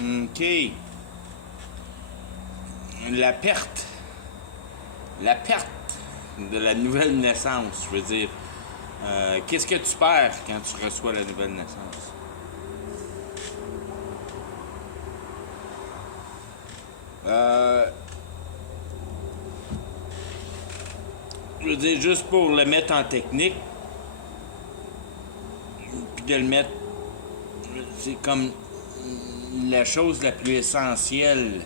OK. La perte. La perte de la nouvelle naissance, je veux dire. Qu'est-ce que tu perds quand tu reçois la nouvelle naissance? Je veux dire, juste pour le mettre en technique, puis de le mettre, c'est comme la chose la plus essentielle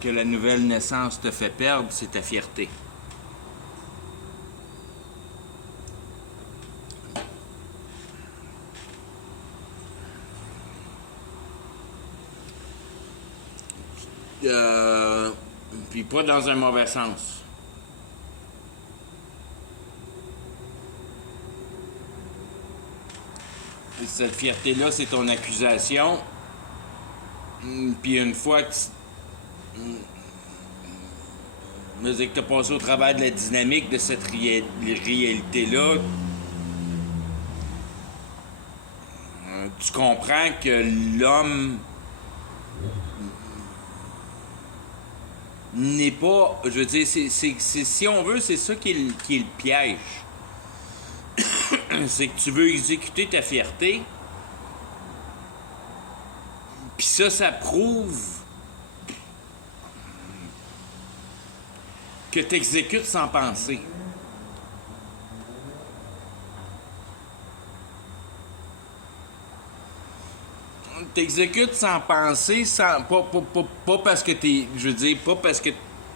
que la nouvelle naissance te fait perdre, c'est ta fierté. Puis pas dans un mauvais sens. Et cette fierté-là, c'est ton accusation. Puis une fois que tu as passé au travers de la dynamique de cette réalité-là, tu comprends que l'homme n'est pas... Je veux dire, si on veut, c'est ça qui est le piège. C'est que tu veux exécuter ta fierté, puis ça prouve que tu exécutes sans penser. T'exécutes sans penser, pas parce que t'es... Je veux dire, pas parce que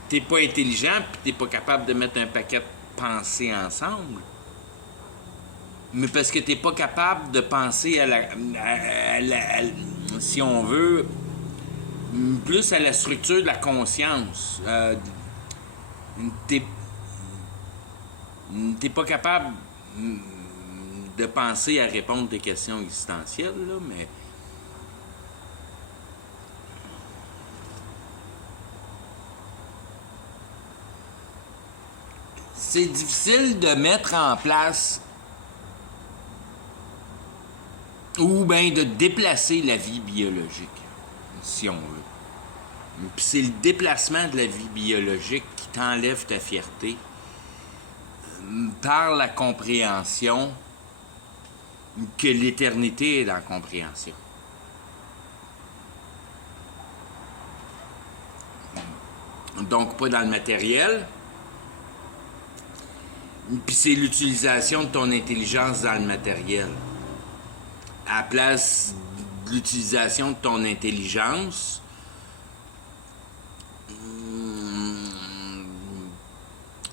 t'es pas intelligent puis t'es pas capable de mettre un paquet de pensées ensemble, mais parce que t'es pas capable de penser si on veut, plus à la structure de la conscience. T'es pas capable de penser à répondre à des questions existentielles, là, mais... C'est difficile de mettre en place ou bien de déplacer la vie biologique, si on veut. Puis c'est le déplacement de la vie biologique qui t'enlève ta fierté par la compréhension que l'éternité est dans la compréhension. Donc pas dans le matériel. Puis c'est l'utilisation de ton intelligence dans le matériel. À la place de l'utilisation de ton intelligence,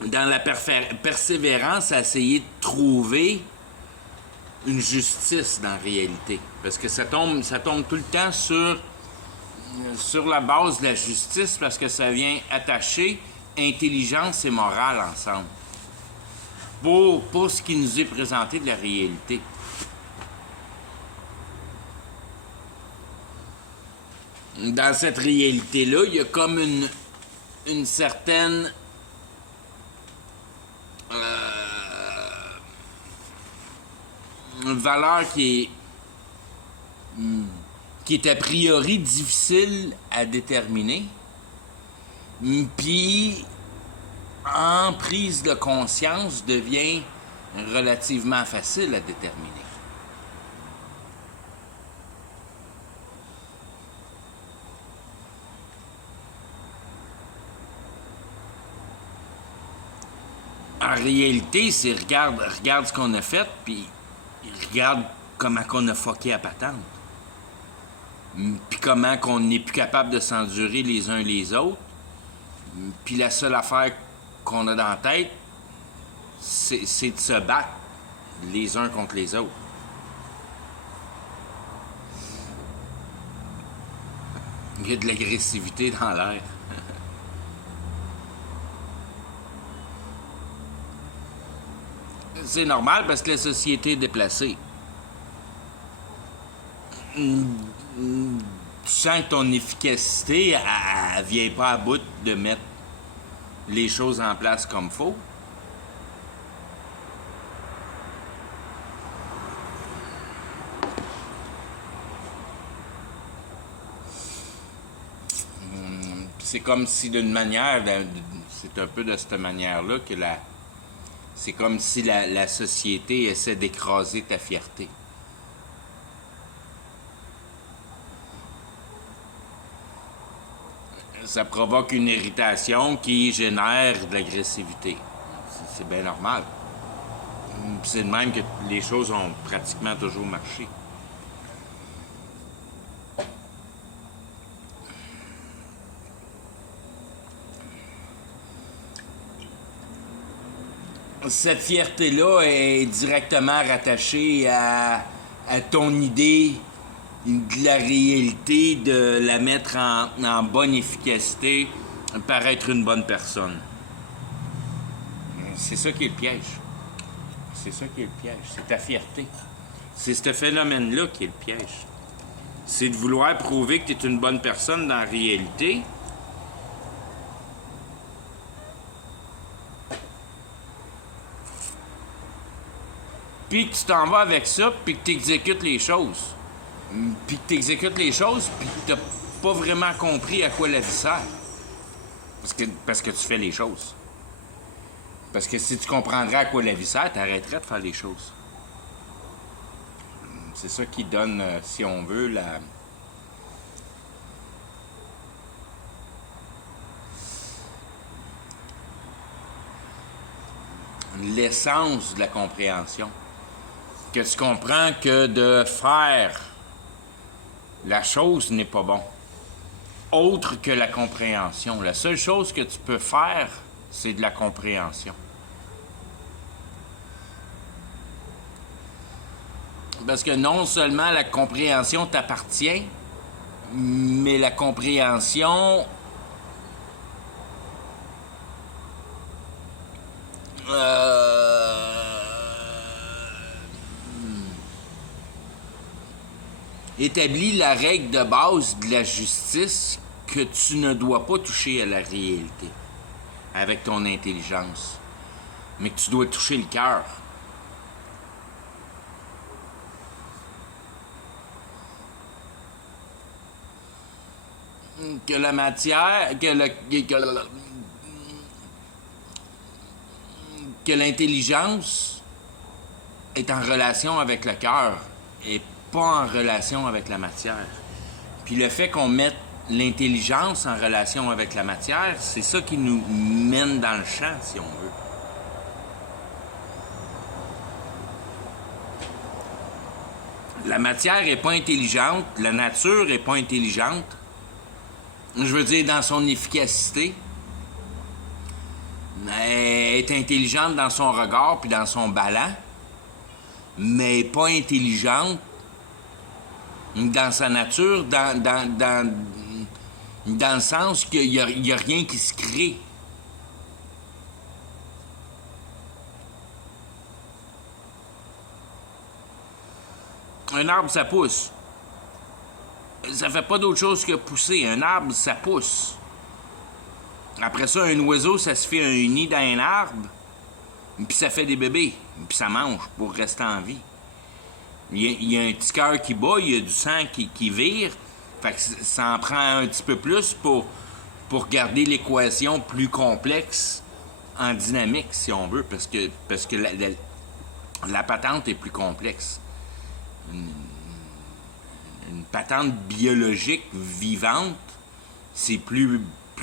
dans la persévérance à essayer de trouver une justice dans la réalité. Parce que ça tombe tout le temps sur la base de la justice, parce que ça vient attacher intelligence et morale ensemble. Pour ce qui nous est présenté de la réalité. Dans cette réalité-là, il y a comme une certaine valeur qui est a priori difficile à déterminer, puis en prise de conscience devient relativement facile à déterminer. En réalité, c'est regarde ce qu'on a fait, puis regarde comment qu'on a fucké à patente. Puis comment qu'on n'est plus capable de s'endurer les uns les autres. Puis la seule affaire qu'on a dans la tête, c'est de se battre les uns contre les autres. Il y a de l'agressivité dans l'air. C'est normal parce que la société est déplacée. Tu sens que ton efficacité, elle vient pas à bout de mettre les choses en place comme faut. c'est comme si d'une manière, c'est un peu de cette manière-là que c'est comme si la société essaie d'écraser ta fierté. Ça provoque une irritation qui génère de l'agressivité. C'est bien normal. C'est de même que les choses ont pratiquement toujours marché. Cette fierté-là est directement rattachée à ton idée de la réalité, de la mettre en bonne efficacité, par être une bonne personne. C'est ça qui est le piège. C'est ça qui est le piège. C'est ta fierté. C'est ce phénomène-là qui est le piège. C'est de vouloir prouver que tu es une bonne personne dans la réalité. Puis que tu t'en vas avec ça, puis que tu exécutes les choses. Puis que tu exécutes les choses, puis que tu n'as pas vraiment compris à quoi la vie sert. Parce que tu fais les choses. Parce que si tu comprendrais à quoi la vie sert, tu arrêterais de faire les choses. C'est ça qui donne, si on veut, l'essence de la compréhension. Que tu comprends que de faire la chose n'est pas bon. Autre que la compréhension. La seule chose que tu peux faire, c'est de la compréhension. Parce que non seulement la compréhension t'appartient, mais la compréhension établit la règle de base de la justice que tu ne dois pas toucher à la réalité avec ton intelligence, mais que tu dois toucher le cœur. Que la matière, que l'intelligence est en relation avec le cœur et pas en relation avec la matière. Puis le fait qu'on mette l'intelligence en relation avec la matière, c'est ça qui nous mène dans le champ, si on veut. La matière n'est pas intelligente, la nature n'est pas intelligente. Je veux dire, dans son efficacité. Elle est intelligente dans son regard puis dans son ballon, mais pas intelligente dans sa nature, dans le sens qu'il n'y a rien qui se crée. Un arbre, ça pousse. Ça fait pas d'autre chose que pousser. Un arbre, ça pousse. Après ça, un oiseau, ça se fait un nid dans un arbre, puis ça fait des bébés, puis ça mange pour rester en vie. Il y a un petit cœur qui bat, il y a du sang qui vire, fait que ça en prend un petit peu plus pour garder l'équation plus complexe en dynamique, si on veut, parce que la patente est plus complexe. Une patente biologique vivante, c'est plus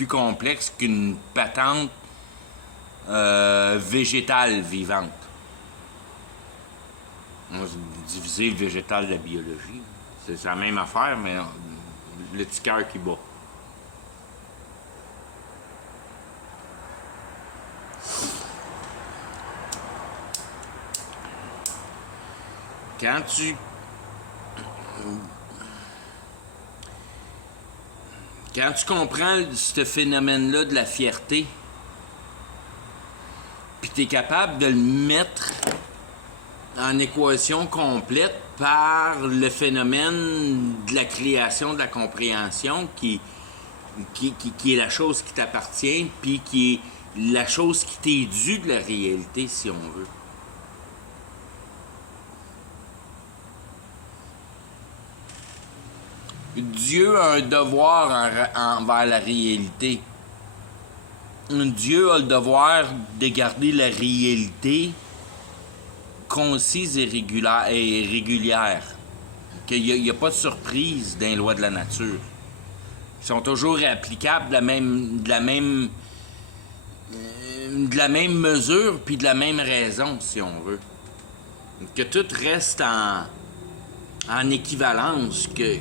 complexe qu'une patente végétale vivante. On va diviser le végétal de la biologie. C'est la même affaire, mais le petit cœur qui bat. Quand tu comprends ce phénomène-là de la fierté, puis tu es capable de le mettre en équation complète par le phénomène de la création, de la compréhension, qui est la chose qui t'appartient, puis qui est la chose qui t'est due de la réalité, si on veut. Dieu a un devoir envers la réalité. Dieu a le devoir de garder la réalité concise et régulière. Qu'il n'y a pas de surprise dans les lois de la nature. Ils sont toujours applicables de la même mesure puis de la même raison, si on veut. Que tout reste en équivalence, que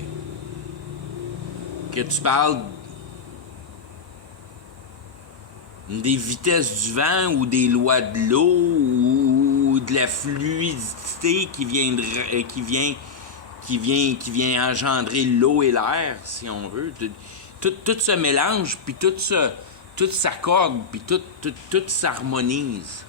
tu parles des vitesses du vent ou des lois de l'eau ou de la fluidité qui vient engendrer l'eau et l'air, si on veut. Tout se mélange, puis tout s'accorde, puis tout s'harmonise.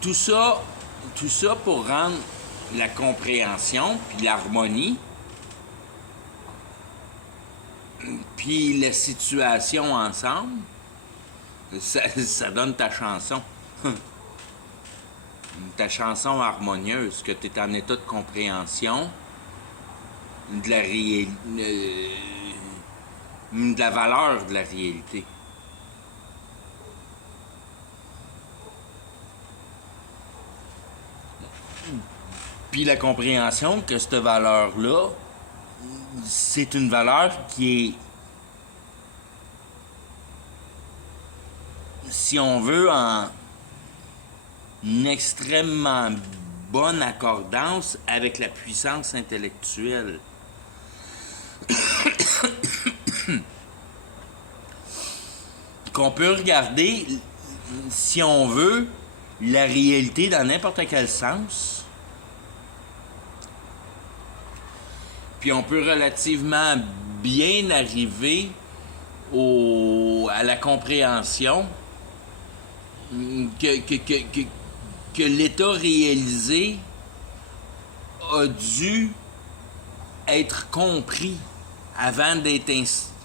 Tout ça pour rendre la compréhension, puis l'harmonie, puis la situation ensemble, ça donne ta chanson. Ta chanson harmonieuse, que tu es en état de compréhension de la valeur de la réalité. Puis la compréhension que cette valeur-là, c'est une valeur qui est, si on veut, en une extrêmement bonne accordance avec la puissance intellectuelle. Qu'on peut regarder, si on veut, la réalité dans n'importe quel sens. Puis on peut relativement bien arriver à la compréhension que l'état réalisé a dû être compris avant d'être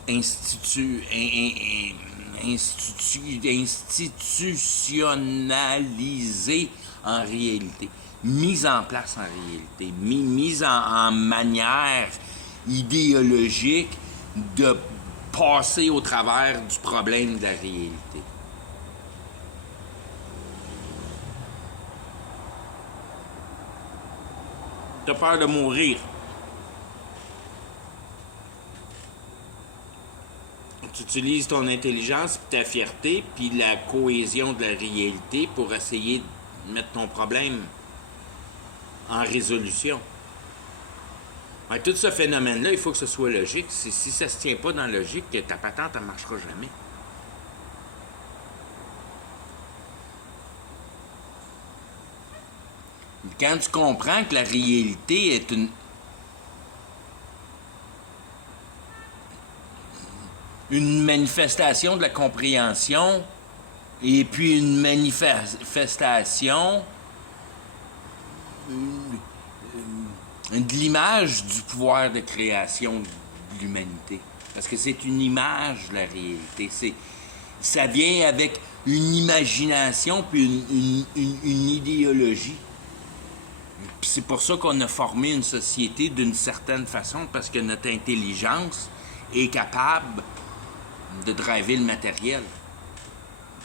institutionnalisé en réalité, mise en place en réalité, mise en manière idéologique de passer au travers du problème de la réalité. T'as peur de mourir. Tu utilises ton intelligence, ta fierté, puis la cohésion de la réalité pour essayer de mettre ton problème en résolution. Ouais, tout ce phénomène-là, il faut que ce soit logique. Si ça se tient pas dans la logique, ta patente, elle ne marchera jamais. Quand tu comprends que la réalité est une manifestation de la compréhension et puis une manifestation de l'image du pouvoir de création de l'humanité. Parce que c'est une image de la réalité. Ça vient avec une imagination puis une idéologie. Puis c'est pour ça qu'on a formé une société d'une certaine façon, parce que notre intelligence est capable de driver le matériel.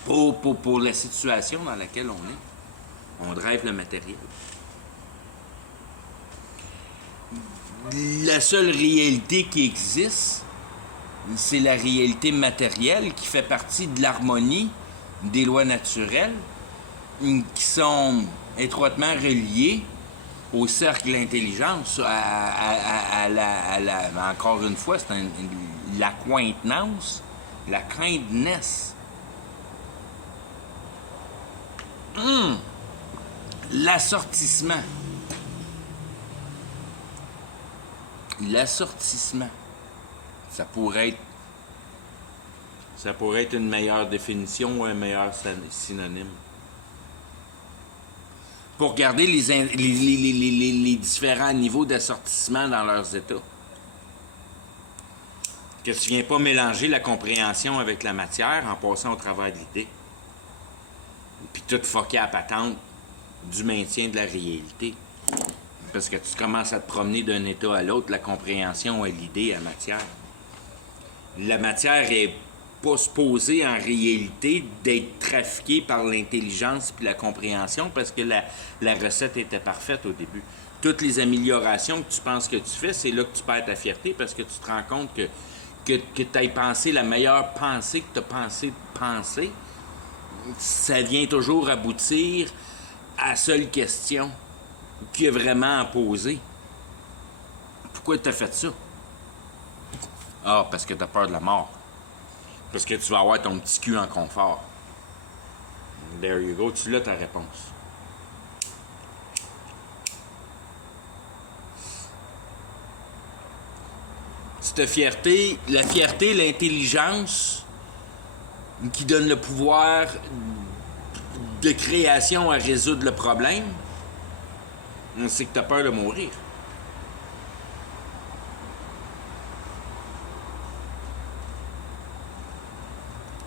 Pour la situation dans laquelle on est. On drive le matériel. La seule réalité qui existe, c'est la réalité matérielle qui fait partie de l'harmonie des lois naturelles qui sont étroitement reliées au cercle d'intelligence, encore une fois, c'est la quintessence, la kindness. L'assortissement. L'assortissement. Ça pourrait être une meilleure définition ou un meilleur synonyme. pour garder les différents niveaux d'assortissement dans leurs états. Que tu viens pas mélanger la compréhension avec la matière en passant au travers de l'idée. Puis tout fucker à la patente du maintien de la réalité. Parce que tu commences à te promener d'un état à l'autre, la compréhension et l'idée à matière. La matière est pas supposée en réalité d'être trafiquée par l'intelligence puis la compréhension parce que la recette était parfaite au début. Toutes les améliorations que tu penses que tu fais, c'est là que tu perds ta fierté parce que tu te rends compte que tu aies pensé la meilleure pensée que tu as pensé de penser, ça vient toujours aboutir à la seule question qui est vraiment à poser. Pourquoi tu as fait ça? Ah, parce que tu as peur de la mort. Parce que tu vas avoir ton petit cul en confort. There you go, tu l'as ta réponse. Cette fierté, la fierté, l'intelligence qui donne le pouvoir de création à résoudre le problème, c'est que tu as peur de mourir.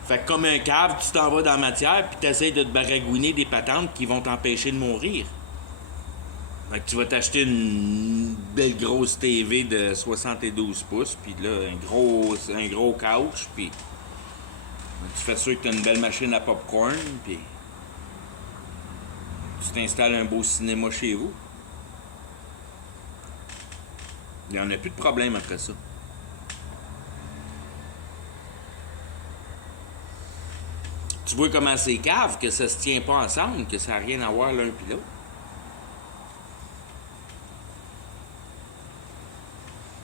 Fait que comme un cave, tu t'en vas dans la matière puis tu essaies de te baragouiner des patentes qui vont t'empêcher de mourir. Fait que tu vas t'acheter une belle grosse TV de 72 pouces, puis là, un gros couch, puis tu fais sûr que tu as une belle machine à popcorn, puis tu t'installes un beau cinéma chez vous. Il n'y en a plus de problème après ça. Tu vois comment c'est cave, que ça se tient pas ensemble, que ça n'a rien à voir l'un puis l'autre.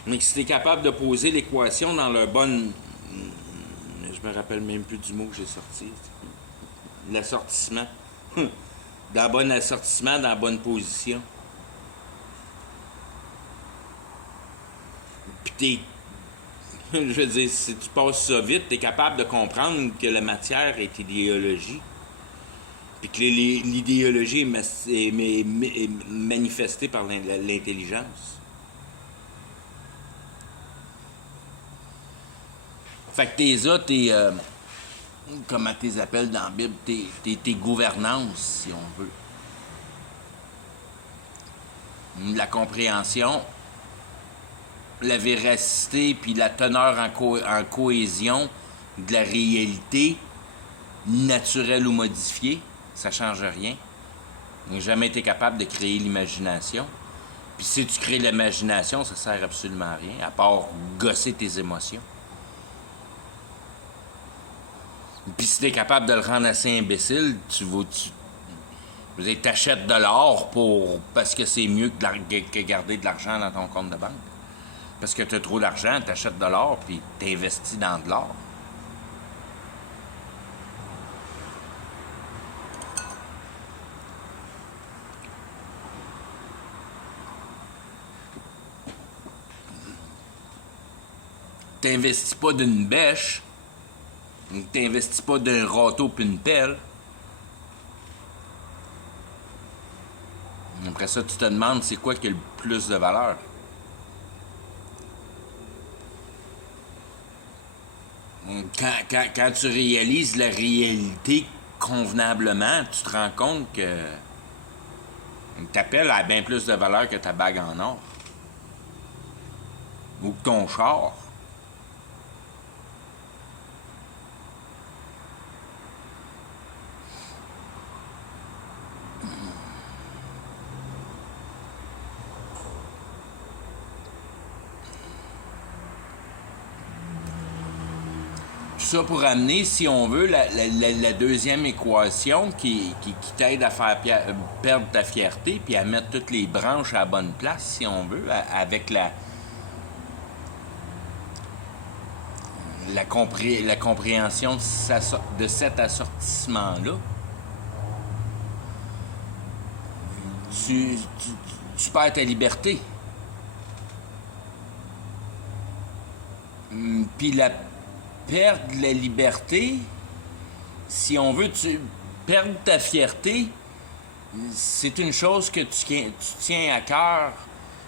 Mais si tu es capable de poser l'équation dans leur bonne... Je me rappelle même plus du mot que j'ai sorti. L'assortissement. Dans le bon assortissement, dans la bonne position. Puis je veux dire, si tu passes ça vite, tu es capable de comprendre que la matière est idéologie. Puis que l'idéologie est manifestée par l'intelligence. Fait que comment tu les appelles dans la Bible, tes gouvernances, si on veut. La compréhension, la véracité, puis la teneur en cohésion de la réalité, naturelle ou modifiée, ça change rien. Tu n'as jamais été capable de créer l'imagination. Puis si tu crées l'imagination, ça sert absolument à rien, à part gosser tes émotions. Puis si t'es capable de le rendre assez imbécile, t'achètes de l'or parce que c'est mieux que garder de l'argent dans ton compte de banque. Parce que t'as trop d'argent, t'achètes de l'or, puis t'investis dans de l'or. T'investis pas d'une bêche. T'investis pas d'un râteau puis une pelle. Après ça, tu te demandes c'est quoi qui a le plus de valeur. Quand tu réalises la réalité convenablement, tu te rends compte que ta pelle a bien plus de valeur que ta bague en or. Ou que ton char. Ça pour amener, si on veut, la deuxième équation qui t'aide à faire perdre ta fierté puis à mettre toutes les branches à la bonne place, si on veut, avec la compréhension de cet assortissement-là. Tu perds ta liberté. Puis perdre la liberté, si on veut, perdre ta fierté, c'est une chose que tu tiens à cœur,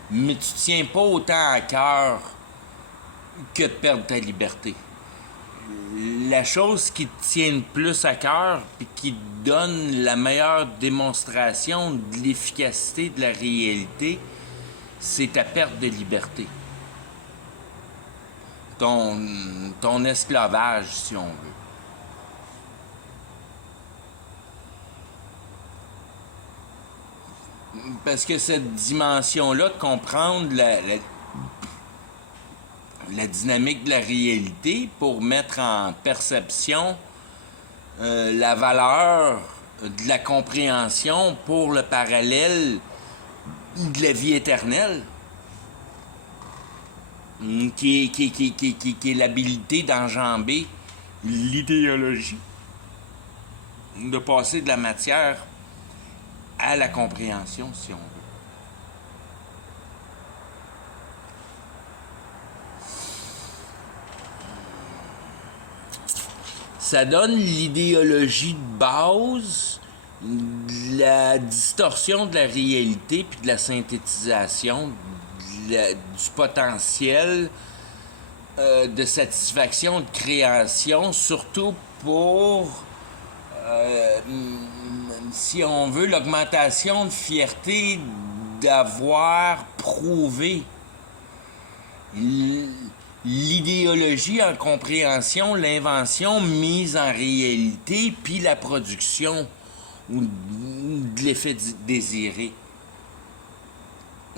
mais tu tiens pas autant à cœur que de perdre ta liberté. La chose qui te tient le plus à cœur et qui te donne la meilleure démonstration de l'efficacité de la réalité, c'est ta perte de liberté. Ton esclavage, si on veut. Parce que cette dimension-là, de comprendre la dynamique de la réalité pour mettre en perception la valeur de la compréhension pour le parallèle de la vie éternelle, qui est l'habilité d'enjamber l'idéologie, de passer de la matière à la compréhension, si on veut. Ça donne l'idéologie de base, la distorsion de la réalité, puis de la synthétisation du potentiel de satisfaction, de création, surtout pour, si on veut, l'augmentation de fierté d'avoir prouvé l'idéologie en compréhension, l'invention mise en réalité, puis la production ou de l'effet désiré.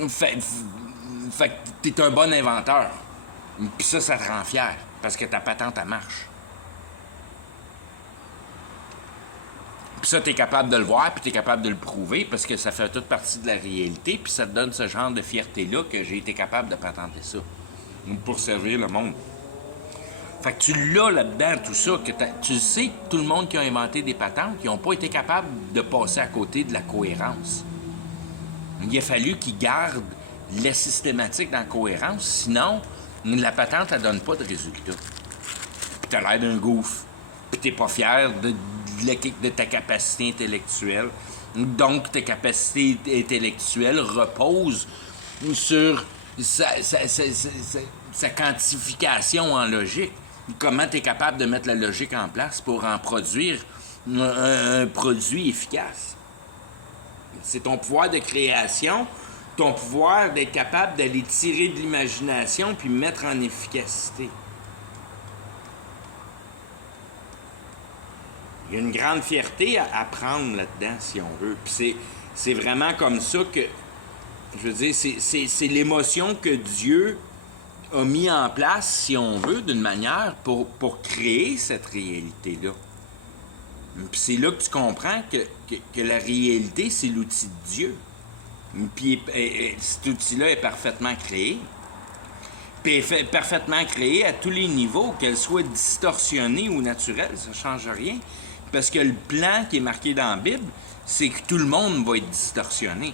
Fait que t'es un bon inventeur. Puis ça te rend fier, parce que ta patente, elle marche. Puis ça, t'es capable de le voir, puis t'es capable de le prouver, parce que ça fait toute partie de la réalité, puis ça te donne ce genre de fierté-là que j'ai été capable de patenter ça. Pour servir le monde. Fait que tu l'as là-dedans, tout ça, que tu sais que tout le monde qui a inventé des patentes, ils n'ont pas été capables de passer à côté de la cohérence. Il a fallu qu'ils gardent la systématique dans la cohérence, sinon, la patente, elle donne pas de résultat. Puis t'as l'air d'un gouffre. Puis t'es pas fier de ta capacité intellectuelle. Donc, ta capacité intellectuelle repose sur sa quantification en logique. Comment tu es capable de mettre la logique en place pour en produire un produit efficace. C'est ton pouvoir de création, ton pouvoir d'être capable d'aller tirer de l'imagination puis mettre en efficacité. Il y a une grande fierté à prendre là-dedans, si on veut. Puis c'est vraiment comme ça que, je veux dire, c'est l'émotion que Dieu a mis en place, si on veut, d'une manière pour créer cette réalité-là. Puis c'est là que tu comprends que la réalité, c'est l'outil de Dieu. Puis cet outil-là est parfaitement créé. Puis est parfaitement créé à tous les niveaux, qu'elle soit distorsionnée ou naturelle, ça ne change rien. Parce que le plan qui est marqué dans la Bible, c'est que tout le monde va être distorsionné.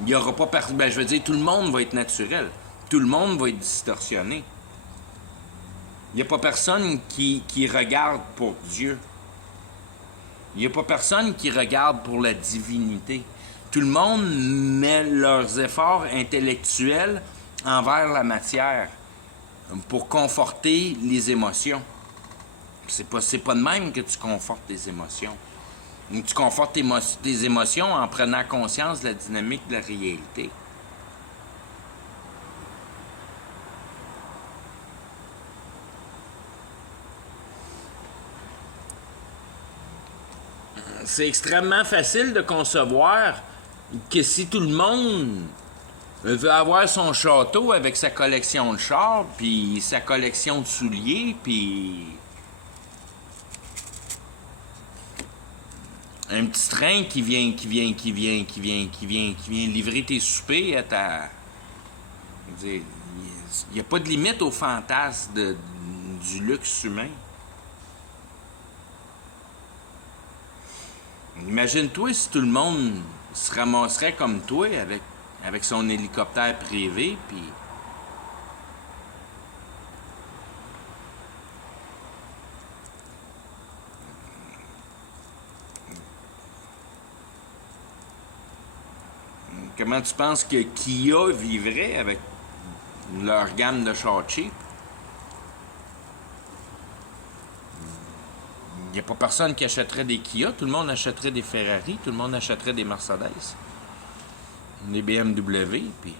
Il n'y aura pas je veux dire, tout le monde va être naturel. Tout le monde va être distorsionné. Il n'y a pas personne qui regarde pour Dieu. Il n'y a pas personne qui regarde pour la divinité. Tout le monde met leurs efforts intellectuels envers la matière pour conforter les émotions. C'est pas de même que tu confortes tes émotions. Tu confortes tes émotions en prenant conscience de la dynamique de la réalité. C'est extrêmement facile de concevoir que si tout le monde veut avoir son château avec sa collection de chars, puis sa collection de souliers, puis un petit train qui vient livrer tes soupers à ta... Il n'y a pas de limite au fantasme du luxe humain. Imagine-toi si tout le monde se ramasserait comme toi avec son hélicoptère privé, puis Comment tu penses que Kia vivrait avec leur gamme de chars cheap? Il n'y a pas personne qui achèterait des Kia. Tout le monde achèterait des Ferrari. Tout le monde achèterait des Mercedes. Des BMW, puis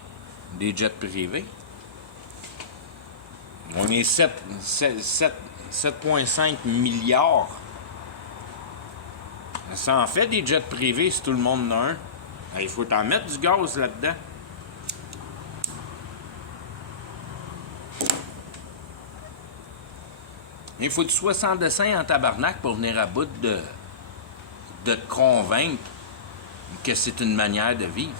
des jets privés. On est 7,5 milliards. Ça en fait des jets privés si tout le monde en a un. Il faut t'en mettre du gaz là-dedans. Il faut que tu sois sans dessin en tabarnak pour venir à bout de te convaincre que c'est une manière de vivre.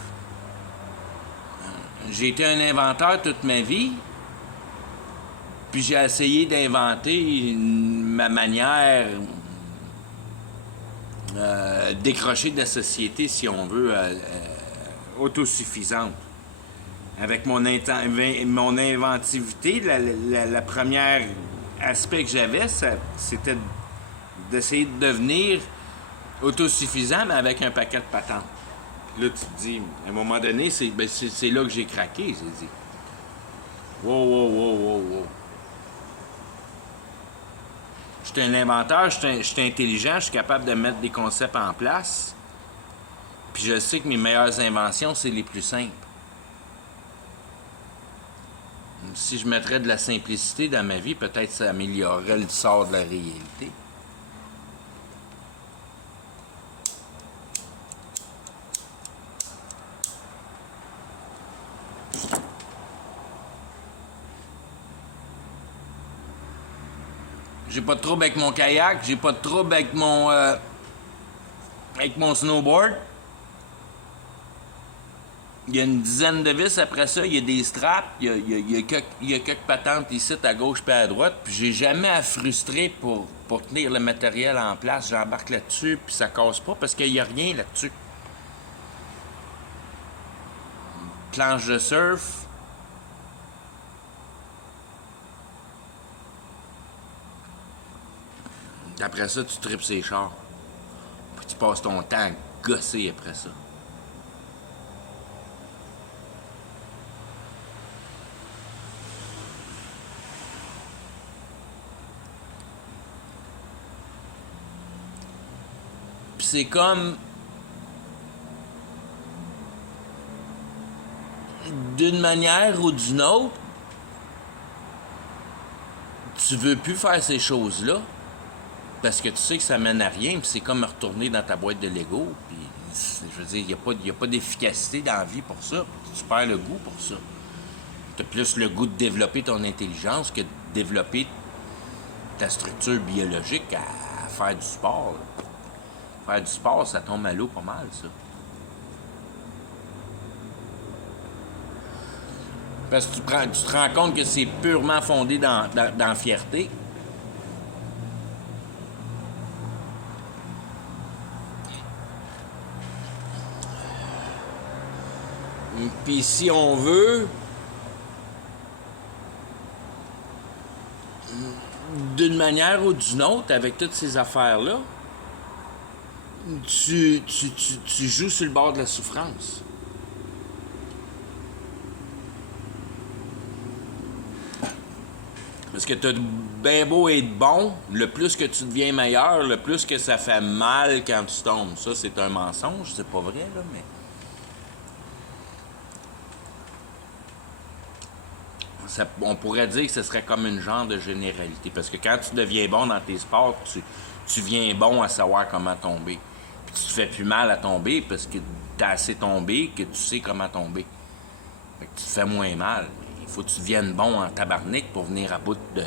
J'ai été un inventeur toute ma vie, puis j'ai essayé d'inventer ma manière décrocher de la société, si on veut, autosuffisante. Avec mon inventivité, la première aspect que j'avais, c'était d'essayer de devenir autosuffisant, mais avec un paquet de patentes. Là, tu te dis, à un moment donné, c'est là que j'ai craqué. J'ai dit, wow. Je suis un inventeur, je suis intelligent, je suis capable de mettre des concepts en place. Puis je sais que mes meilleures inventions, c'est les plus simples. Si je mettrais de la simplicité dans ma vie, peut-être ça améliorerait le sort de la réalité. J'ai pas de trouble avec mon kayak, j'ai pas de trouble avec mon snowboard. Il y a une dizaine de vis après ça, il y a des straps, il y a quelques patentes ici à gauche et à droite, puis j'ai jamais à frustrer pour tenir le matériel en place. J'embarque là-dessus, puis ça casse pas parce qu'il y a rien là-dessus. Planche de surf. Après ça, tu tripes ses chars. Puis tu passes ton temps à gosser après ça. Puis c'est comme... d'une manière ou d'une autre, tu veux plus faire ces choses-là. Parce que tu sais que ça mène à rien, puis c'est comme retourner dans ta boîte de Lego, puis je veux dire, il n'y a pas d'efficacité dans la vie pour ça. Tu perds le goût pour ça. Tu as plus le goût de développer ton intelligence que de développer ta structure biologique à faire du sport. Là. Faire du sport, ça tombe à l'eau pas mal, ça. Parce que tu te rends compte que c'est purement fondé dans la fierté. Puis si on veut, d'une manière ou d'une autre, avec toutes ces affaires-là, tu joues sur le bord de la souffrance. Parce que t'as bien beau être bon, le plus que tu deviens meilleur, le plus que ça fait mal quand tu tombes. Ça, c'est un mensonge, c'est pas vrai, là, mais... on pourrait dire que ce serait comme une genre de généralité. Parce que quand tu deviens bon dans tes sports, tu viens bon à savoir comment tomber. Puis tu te fais plus mal à tomber parce que t'as assez tombé que tu sais comment tomber. Fait que tu te fais moins mal. Il faut que tu deviennes bon en tabarnak pour venir à bout de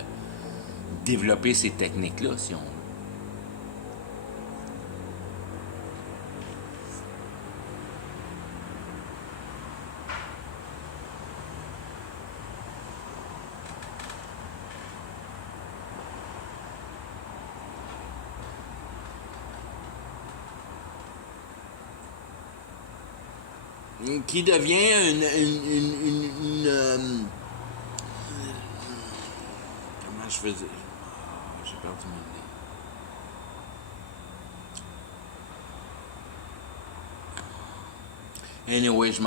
développer ces techniques-là, si on veut. Qui devient comment je veux dire? J'ai perdu mon idée. Anyway, je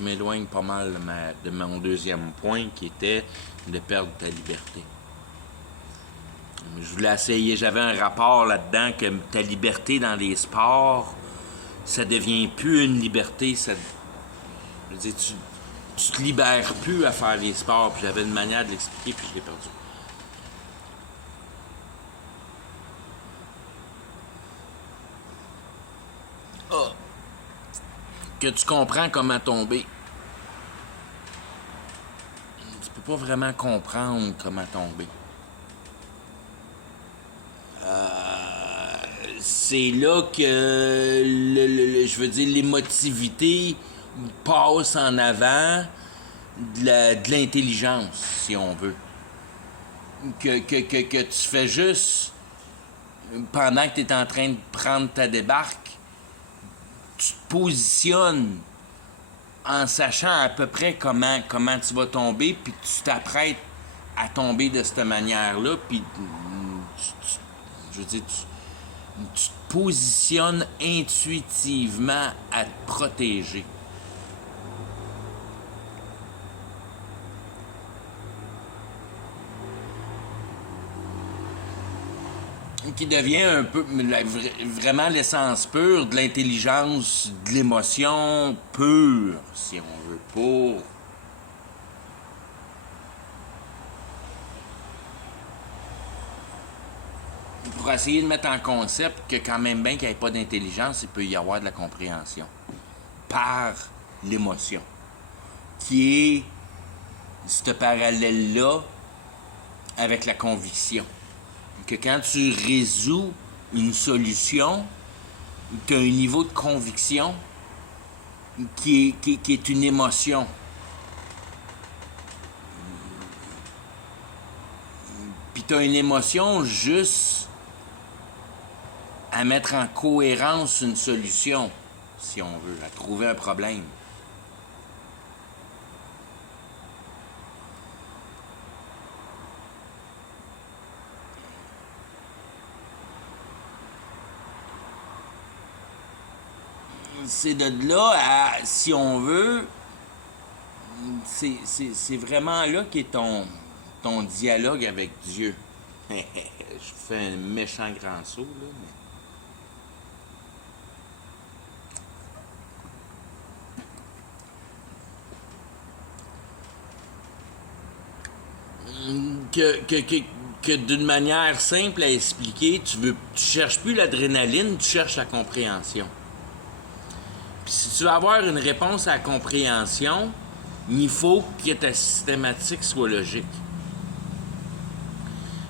m'éloigne pas mal de mon deuxième point qui était de perdre ta liberté. Je voulais essayer, j'avais un rapport là-dedans que ta liberté dans les sports, ça devient plus une liberté, ça, je veux dire, tu te libères plus à faire les sports, puis j'avais une manière de l'expliquer, puis je l'ai perdu. Ah. Que tu comprends comment tomber. Tu peux pas vraiment comprendre comment tomber. C'est là que, je veux dire, l'émotivité passe en avant de l'intelligence, si on veut. Que tu fais juste, pendant que tu es en train de prendre ta débarque, tu te positionnes en sachant à peu près comment tu vas tomber, puis tu t'apprêtes à tomber de cette manière-là, puis je veux dire, tu te positionnes intuitivement à te protéger. Qui devient un peu vraiment l'essence pure de l'intelligence, de l'émotion pure, si on veut, pour essayer de mettre en concept que quand même bien qu'il n'y ait pas d'intelligence, il peut y avoir de la compréhension par l'émotion, qui est ce parallèle-là avec la conviction. Que quand tu résous une solution, tu as un niveau de conviction qui est une émotion. Puis tu as une émotion juste à mettre en cohérence une solution, si on veut, à trouver un problème. C'est de là à, si on veut, c'est vraiment là qu'est ton dialogue avec Dieu. Je fais un méchant grand saut, là. Que d'une manière simple à expliquer, tu cherches plus l'adrénaline, tu cherches la compréhension. Puis si tu veux avoir une réponse à la compréhension, il faut que ta systématique soit logique.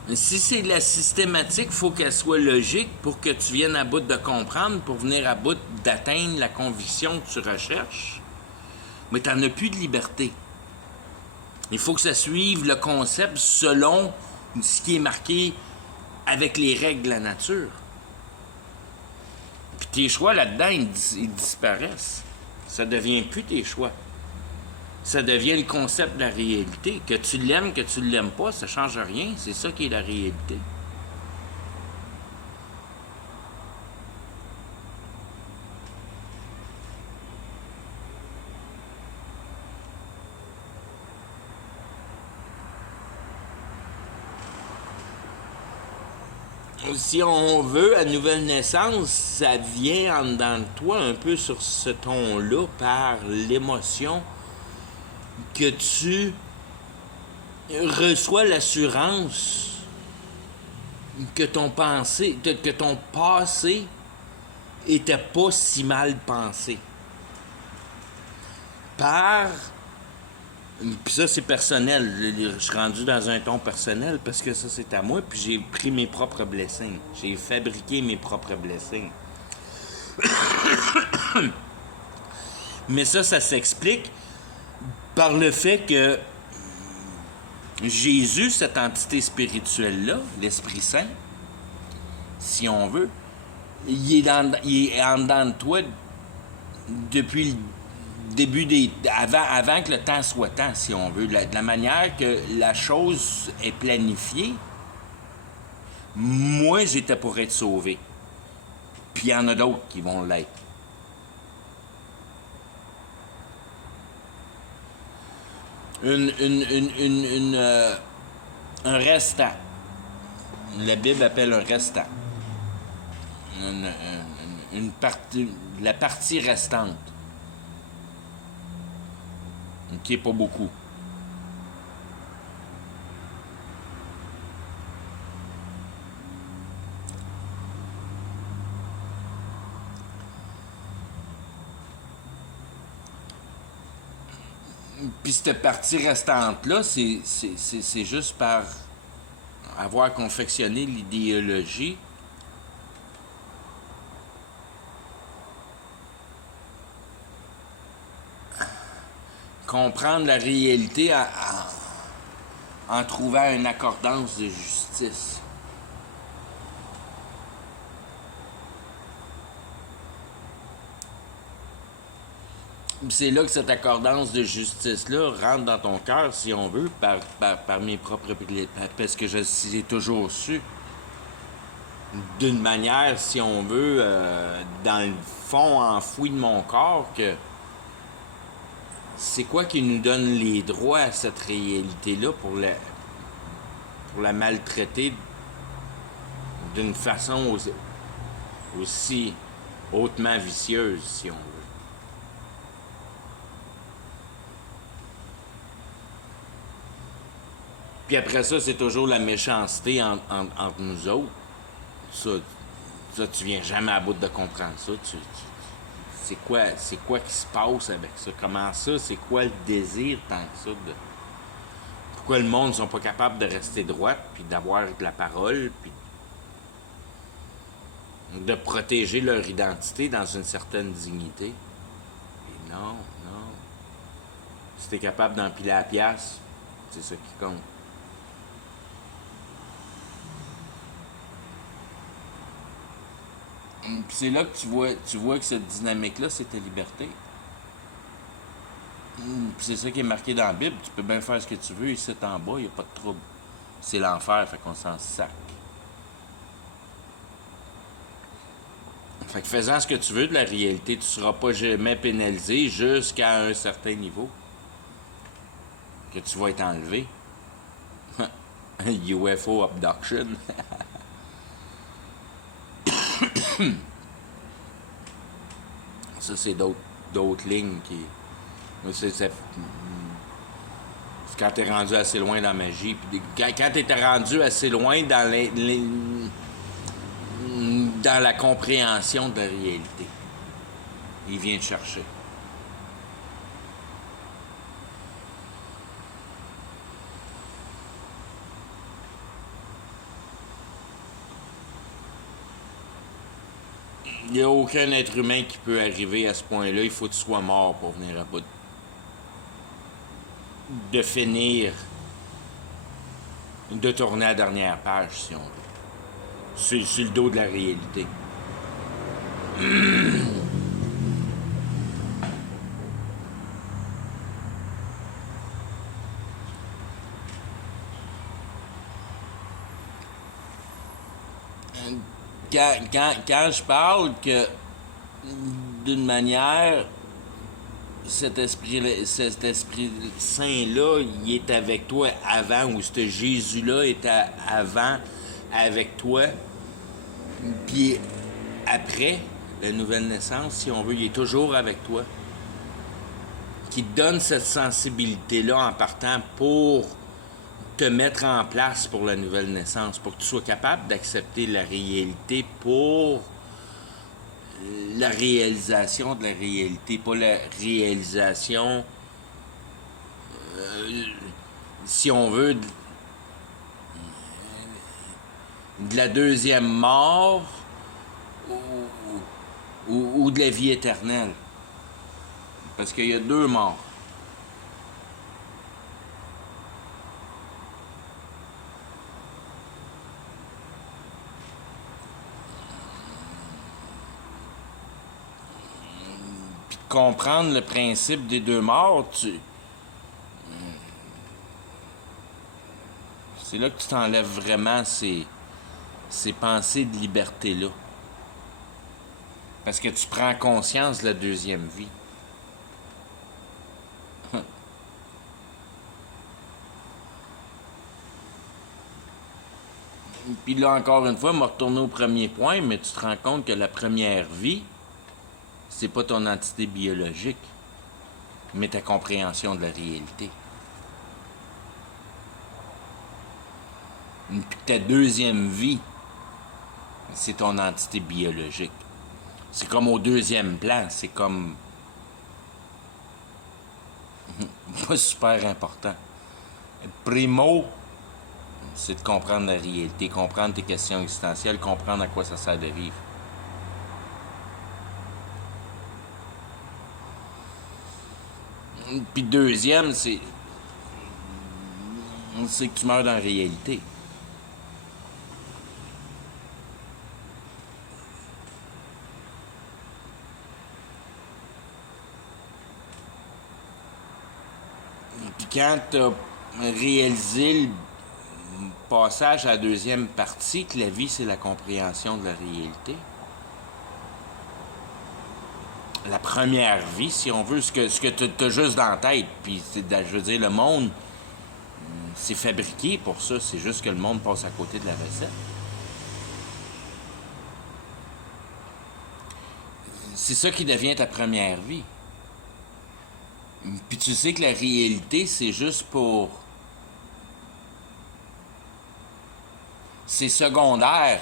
Mais si c'est de la systématique, il faut qu'elle soit logique pour que tu viennes à bout de comprendre, pour venir à bout d'atteindre la conviction que tu recherches. Mais tu n'en as plus de liberté. Il faut que ça suive le concept selon ce qui est marqué avec les règles de la nature. Puis tes choix là-dedans, ils disparaissent. Ça devient plus tes choix. Ça devient le concept de la réalité. Que tu l'aimes, que tu ne l'aimes pas, ça ne change rien. C'est ça qui est la réalité. Si on veut, à nouvelle naissance, ça vient en dedans de toi un peu sur ce ton-là par l'émotion que tu reçois l'assurance que ton passé était pas si mal pensé. Puis ça, c'est personnel. Je suis rendu dans un ton personnel parce que ça, c'est à moi. Puis j'ai pris mes propres blessings. J'ai fabriqué mes propres blessings. Mais ça s'explique par le fait que Jésus, cette entité spirituelle-là, l'Esprit Saint, si on veut, il est en dedans de toi depuis le début avant que le temps soit temps, si on veut. De la manière que la chose est planifiée, moi, j'étais pour être sauvé. Puis il y en a d'autres qui vont l'être. un restant. La Bible appelle un restant. Une partie, la partie restante. Qui est pas beaucoup. Puis cette partie restante-là, c'est juste par avoir confectionné l'idéologie comprendre la réalité en trouvant une accordance de justice. C'est là que cette accordance de justice-là rentre dans ton cœur, si on veut, par mes propres... Parce que je l'ai toujours su. D'une manière, si on veut, dans le fond enfoui de mon corps, que c'est quoi qui nous donne les droits à cette réalité-là pour la maltraiter d'une façon aussi hautement vicieuse, si on veut. Puis après ça, c'est toujours la méchanceté entre nous autres. Ça, tu viens jamais à bout de comprendre ça. C'est quoi qui se passe avec ça? Comment ça? C'est quoi le désir tant que ça? Pourquoi le monde ne sont pas capables de rester droit, puis d'avoir de la parole, puis de protéger leur identité dans une certaine dignité? Et non. Si t'es capable d'empiler la pièce, c'est ça qui compte. Puis c'est là que tu vois que cette dynamique-là, c'est ta liberté. Puis c'est ça qui est marqué dans la Bible. Tu peux bien faire ce que tu veux, ici en bas, il n'y a pas de trouble. C'est l'enfer, fait qu'on s'en sac. Fait que faisant ce que tu veux de la réalité, tu ne seras pas jamais pénalisé jusqu'à un certain niveau. Que tu vas être enlevé. UFO abduction. Ça, c'est d'autres lignes qui... C'est quand t'es rendu assez loin dans la magie. Puis quand t'es rendu assez loin dans dans la compréhension de la réalité, il vient te chercher. Il n'y a aucun être humain qui peut arriver à ce point-là. Il faut que tu sois mort pour venir à bout de finir, de tourner la dernière page, si on veut. Sur le dos de la réalité. Quand je parle que, d'une manière, cet esprit saint-là, il est avec toi avant, ou ce Jésus-là était avant avec toi, puis après la nouvelle naissance, si on veut, il est toujours avec toi. Qui te donne cette sensibilité-là en partant pour te mettre en place pour la nouvelle naissance, pour que tu sois capable d'accepter la réalité pour la réalisation de la réalité, pas la réalisation, si on veut, de la deuxième mort ou de la vie éternelle. Parce qu'il y a deux morts. Puis de comprendre le principe des deux morts, c'est là que tu t'enlèves vraiment ces pensées de liberté-là. Parce que tu prends conscience de la deuxième vie. Puis là, encore une fois, me retourner au premier point, mais tu te rends compte que la première vie, c'est pas ton entité biologique, mais ta compréhension de la réalité. Puis ta deuxième vie, c'est ton entité biologique. C'est comme au deuxième plan, c'est comme pas super important. Primo, c'est de comprendre la réalité, comprendre tes questions existentielles, comprendre à quoi ça sert de vivre. Puis deuxième, c'est que tu meurs dans la réalité. Puis quand tu as réalisé le passage à la deuxième partie, que la vie, c'est la compréhension de la réalité. La première vie, si on veut, ce que tu as juste dans la tête. Puis, je veux dire, le monde, c'est fabriqué pour ça. C'est juste que le monde passe à côté de la recette. C'est ça qui devient ta première vie. Puis tu sais que la réalité, c'est juste pour... C'est secondaire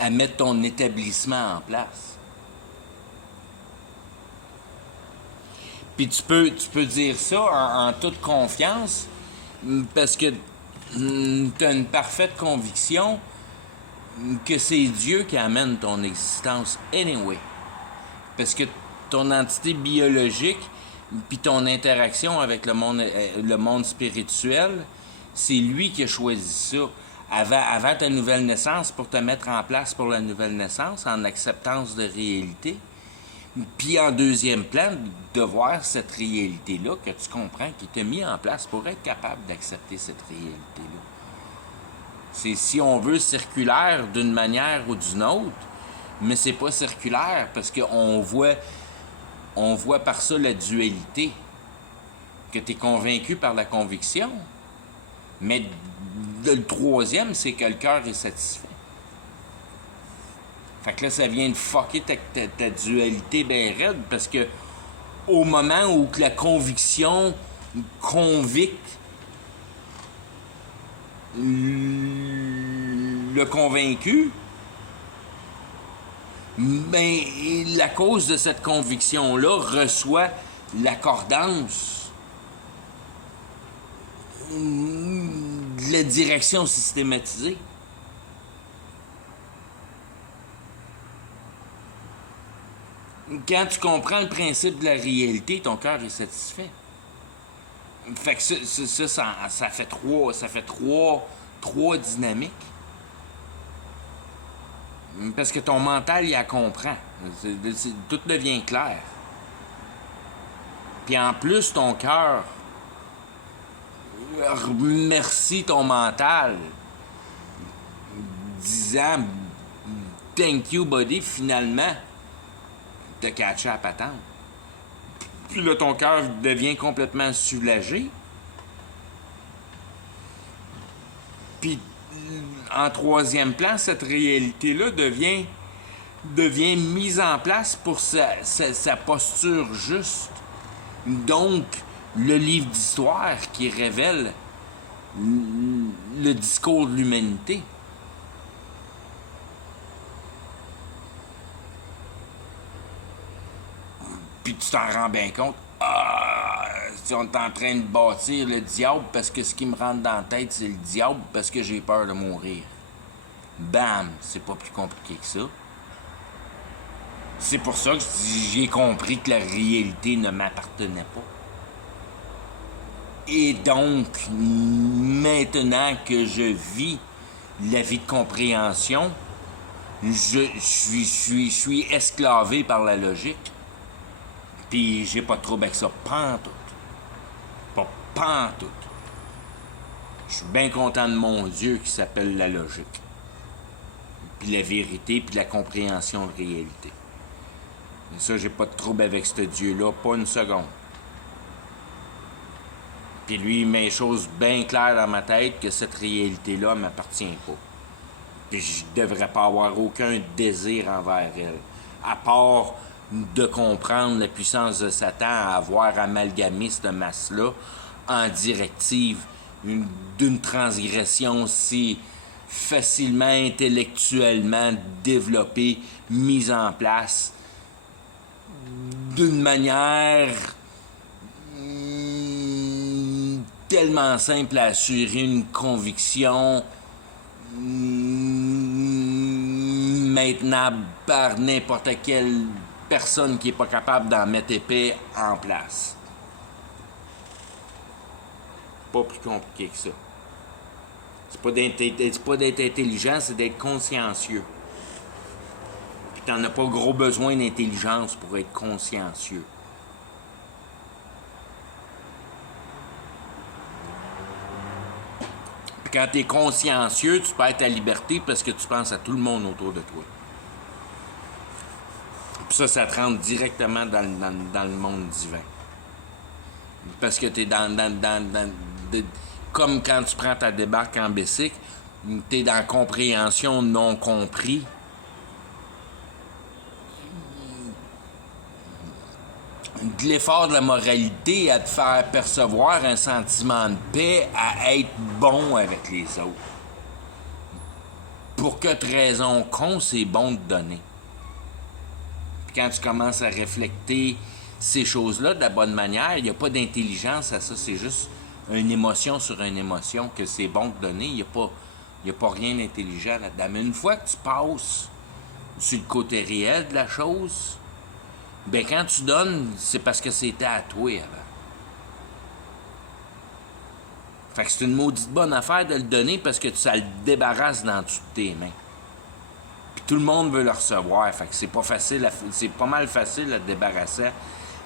à mettre ton établissement en place. Puis tu peux dire ça en toute confiance parce que tu as une parfaite conviction que c'est Dieu qui amène ton existence anyway. Parce que ton entité biologique puis ton interaction avec le monde spirituel, c'est lui qui a choisi ça. Avant ta nouvelle naissance, pour te mettre en place pour la nouvelle naissance, en acceptance de réalité. Puis en deuxième plan, de voir cette réalité-là, que tu comprends, qui t'a mis en place pour être capable d'accepter cette réalité-là. C'est, si on veut, circulaire d'une manière ou d'une autre, mais c'est pas circulaire parce qu'on voit par ça la dualité, que tu es convaincu par la conviction. Mais le troisième, c'est que le cœur est satisfait. Fait que là, ça vient de fucker ta dualité bien raide parce que au moment où la conviction convicte le convaincu, ben, la cause de cette conviction-là reçoit l'accordance de la direction systématisée. Quand tu comprends le principe de la réalité, ton cœur est satisfait. Fait que ça fait trois dynamiques. Parce que ton mental, il la comprend. Tout devient clair. Puis en plus, ton cœur remercie ton mental, disant « Thank you, buddy, finalement, t'as catché à la patente. » Puis là, ton cœur devient complètement soulagé. Puis, en troisième plan, cette réalité-là devient mise en place pour sa posture juste. Donc, le livre d'histoire qui révèle le discours de l'humanité. Puis tu t'en rends bien compte. On est en train de bâtir le diable parce que ce qui me rentre dans la tête, c'est le diable parce que j'ai peur de mourir. Bam! C'est pas plus compliqué que ça. C'est pour ça que j'ai compris que la réalité ne m'appartenait pas. Et donc, maintenant que je vis la vie de compréhension, je suis esclavé par la logique. Puis j'ai pas de trouble avec ça, pantoute. Pas pantoute. Je suis bien content de mon Dieu qui s'appelle la logique. Puis la vérité, puis la compréhension de réalité. Et ça, j'ai pas de trouble avec ce Dieu-là, pas une seconde. Puis lui, il met les choses bien claires dans ma tête que cette réalité-là ne m'appartient pas. Puis je devrais pas avoir aucun désir envers elle. À part de comprendre la puissance de Satan à avoir amalgamé cette masse-là en directive d'une transgression si facilement, intellectuellement développée, mise en place d'une manière tellement simple à assurer une conviction maintenable par n'importe quelle personne qui n'est pas capable d'en mettre épais en place. Pas plus compliqué que ça. C'est pas d'être intelligent, c'est d'être consciencieux. Puis t'en as pas gros besoin d'intelligence pour être consciencieux. Puis quand t'es consciencieux, tu perds ta liberté parce que tu penses à tout le monde autour de toi. Puis ça te rentre directement dans le monde divin. Parce que t'es comme quand tu prends ta débarque en bicycle, t'es dans compréhension non compris. De l'effort de la moralité à te faire percevoir un sentiment de paix, à être bon avec les autres. Pour quelle raison con, c'est bon de donner. Puis quand tu commences à réfléchir ces choses-là de la bonne manière, il n'y a pas d'intelligence à ça, c'est juste une émotion sur une émotion que c'est bon de donner. Il n'y a pas rien d'intelligent là-dedans. Mais une fois que tu passes sur le côté réel de la chose, ben quand tu donnes, c'est parce que c'était à toi avant. Fait que c'est une maudite bonne affaire de le donner parce que ça le débarrasse dans toutes tes mains. Puis tout le monde veut le recevoir. Fait que c'est pas mal facile à te débarrasser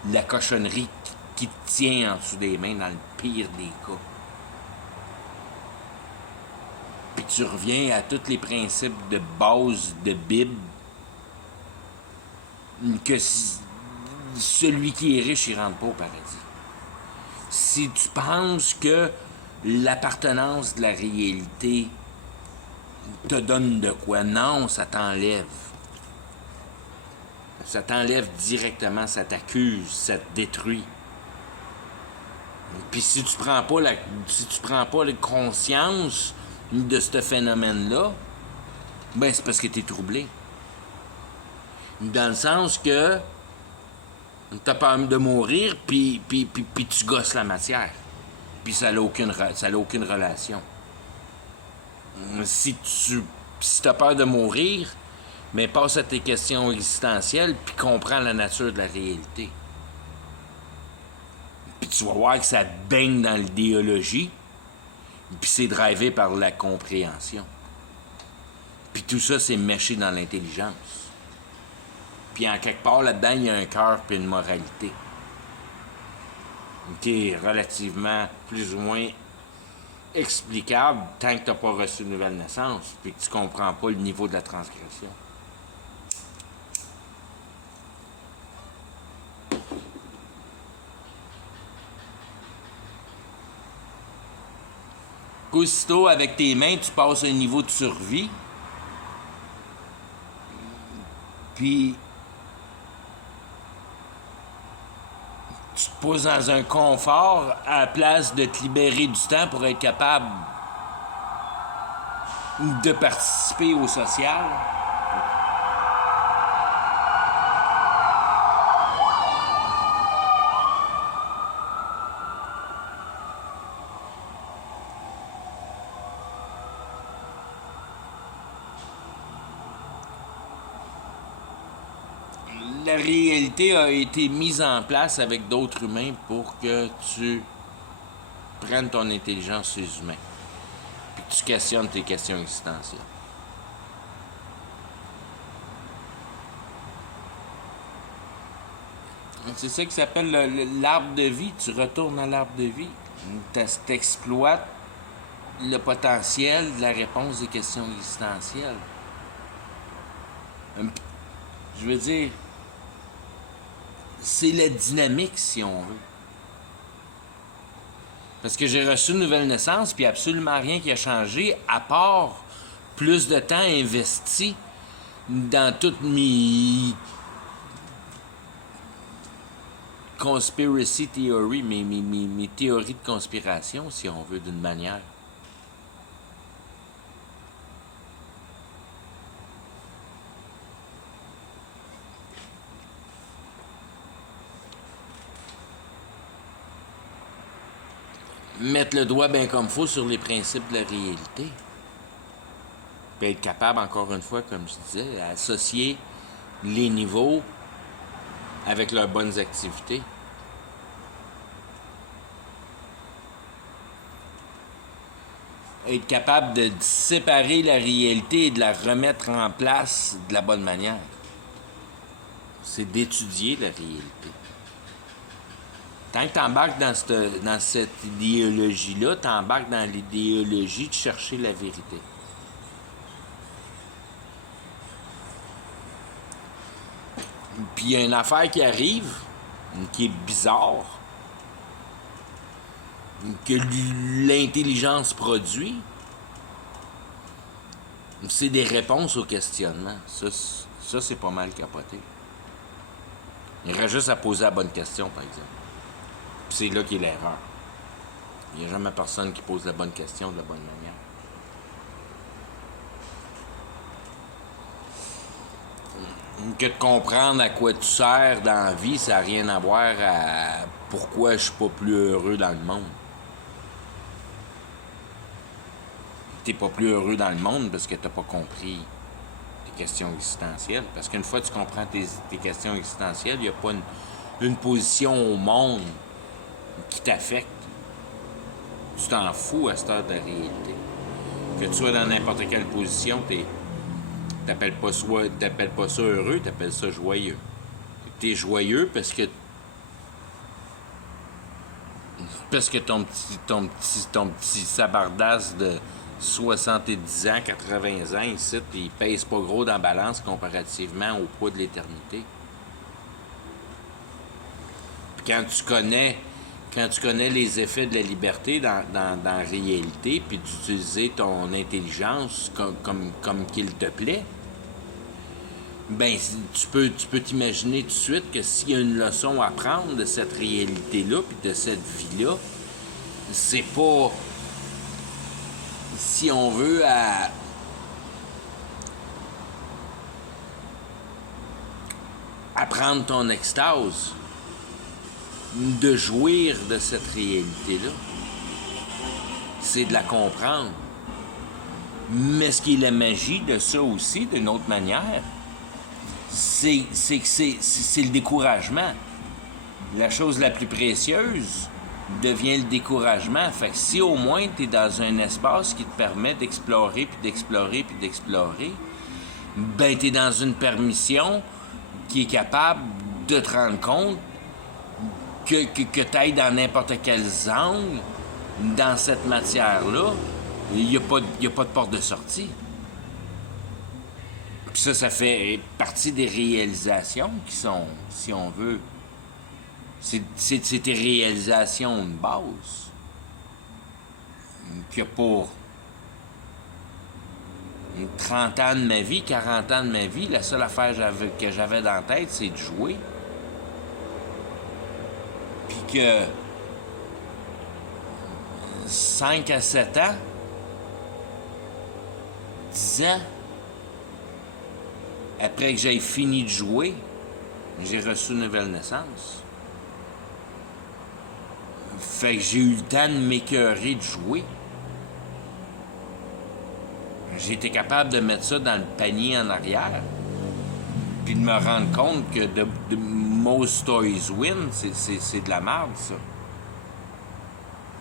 de la cochonnerie qui te tient en dessous des mains dans le pire des cas. Puis tu reviens à tous les principes de base de Bible que celui qui est riche, il rentre pas au paradis. Si tu penses que l'appartenance de la réalité te donne de quoi, non, ça t'enlève. Ça t'enlève directement, ça t'accuse, ça te détruit. Puis si tu prends pas la conscience de ce phénomène-là, ben c'est parce que t'es troublé. Dans le sens que t'as peur de mourir, puis tu gosses la matière. Puis ça n'a aucune relation. Si t'as peur de mourir, mais passe à tes questions existentielles, puis comprends la nature de la réalité. Puis tu vas voir que ça baigne dans l'idéologie, puis c'est drivé par la compréhension. Puis tout ça, c'est méché dans l'intelligence. Puis en quelque part, là-dedans, il y a un cœur puis une moralité. Qui est relativement plus ou moins explicable tant que tu n'as pas reçu une nouvelle naissance puis que tu comprends pas le niveau de la transgression. Aussitôt, avec tes mains, tu passes un niveau de survie. Puis tu te poses dans un confort à la place de te libérer du temps pour être capable de participer au social. La réalité a été mise en place avec d'autres humains pour que tu prennes ton intelligence sur les humains. Puis que tu questionnes tes questions existentielles. C'est ça qui s'appelle l'arbre de vie. Tu retournes à l'arbre de vie. Tu exploites le potentiel de la réponse des questions existentielles. Je veux dire, c'est la dynamique, si on veut. Parce que j'ai reçu une nouvelle naissance, puis absolument rien qui a changé, à part plus de temps investi dans toutes mes conspiracy theories, mes théories de conspiration, si on veut, d'une manière. Mettre le doigt bien comme faut sur les principes de la réalité. Puis être capable, encore une fois, comme je disais, d'associer les niveaux avec leurs bonnes activités. Être capable de séparer la réalité et de la remettre en place de la bonne manière. C'est d'étudier la réalité. Tant que tu embarques dans cette idéologie-là, tu embarques dans l'idéologie de chercher la vérité. Puis il y a une affaire qui arrive, qui est bizarre, que l'intelligence produit, c'est des réponses aux questionnements. Ça c'est pas mal capoté. Il reste juste à poser la bonne question, par exemple. Puis c'est là qu'est l'erreur. Il n'y a jamais personne qui pose la bonne question de la bonne manière. Que de comprendre à quoi tu sers dans la vie, ça n'a rien à voir à pourquoi je suis pas plus heureux dans le monde. T'es pas plus heureux dans le monde parce que t'as pas compris tes questions existentielles. Parce qu'une fois que tu comprends tes questions existentielles, il n'y a pas une position au monde qui t'affecte. Tu t'en fous à cette heure de la réalité. Que tu sois dans n'importe quelle position, t'appelles pas ça heureux, t'appelles ça joyeux. T'es joyeux parce que ton petit sabardasse de 70 ans, 80 ans, ici, il pèse pas gros dans la balance comparativement au poids de l'éternité. Puis quand tu connais les effets de la liberté dans la réalité, puis d'utiliser ton intelligence comme qu'il te plaît, ben tu peux t'imaginer tout de suite que s'il y a une leçon à prendre de cette réalité-là, puis de cette vie-là, c'est pas, si on veut, à prendre ton extase, de jouir de cette réalité-là. C'est de la comprendre. Mais ce qui est la magie de ça aussi, d'une autre manière, c'est le découragement. La chose la plus précieuse devient le découragement. Fait que si au moins tu es dans un espace qui te permet d'explorer, puis d'explorer, puis d'explorer, ben tu es dans une permission qui est capable de te rendre compte que tu ailles dans n'importe quel angle, dans cette matière-là, il n'y a pas de porte de sortie. Puis ça fait partie des réalisations qui sont, si on veut, c'est tes réalisations de base. Que pour 30 ans de ma vie, 40 ans de ma vie, la seule affaire que j'avais dans la tête, c'est de jouer. Puis que 5 à 7 ans, 10 ans, après que j'aie fini de jouer, j'ai reçu une nouvelle naissance. Fait que j'ai eu le temps de m'écœurer de jouer. J'ai été capable de mettre ça dans le panier en arrière. Puis de me rendre compte que de most toys win, c'est de la merde, ça.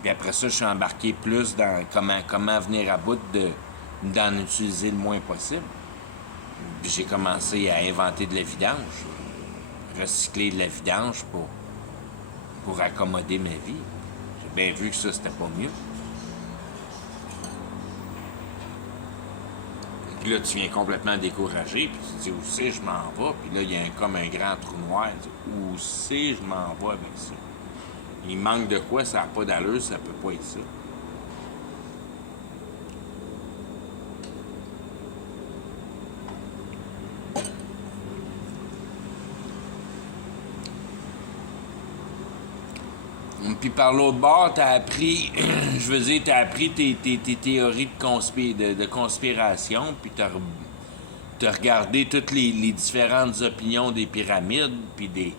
Puis après ça, je suis embarqué plus dans comment venir à bout d'en utiliser le moins possible. Puis j'ai commencé à inventer de la vidange. Recycler de la vidange pour accommoder ma vie. J'ai bien vu que ça, c'était pas mieux. Puis là, tu viens complètement découragé, puis tu te dis, où c'est, je m'en vais? Puis là, il y a comme un grand trou noir. Tu dis, où c'est, je m'en vais avec ça? Il manque de quoi, ça n'a pas d'allure, ça peut pas être ça. Puis par l'autre bord, t'as appris, je veux dire, t'as appris tes théories de conspiration, puis t'as regardé toutes les différentes opinions des pyramides, puis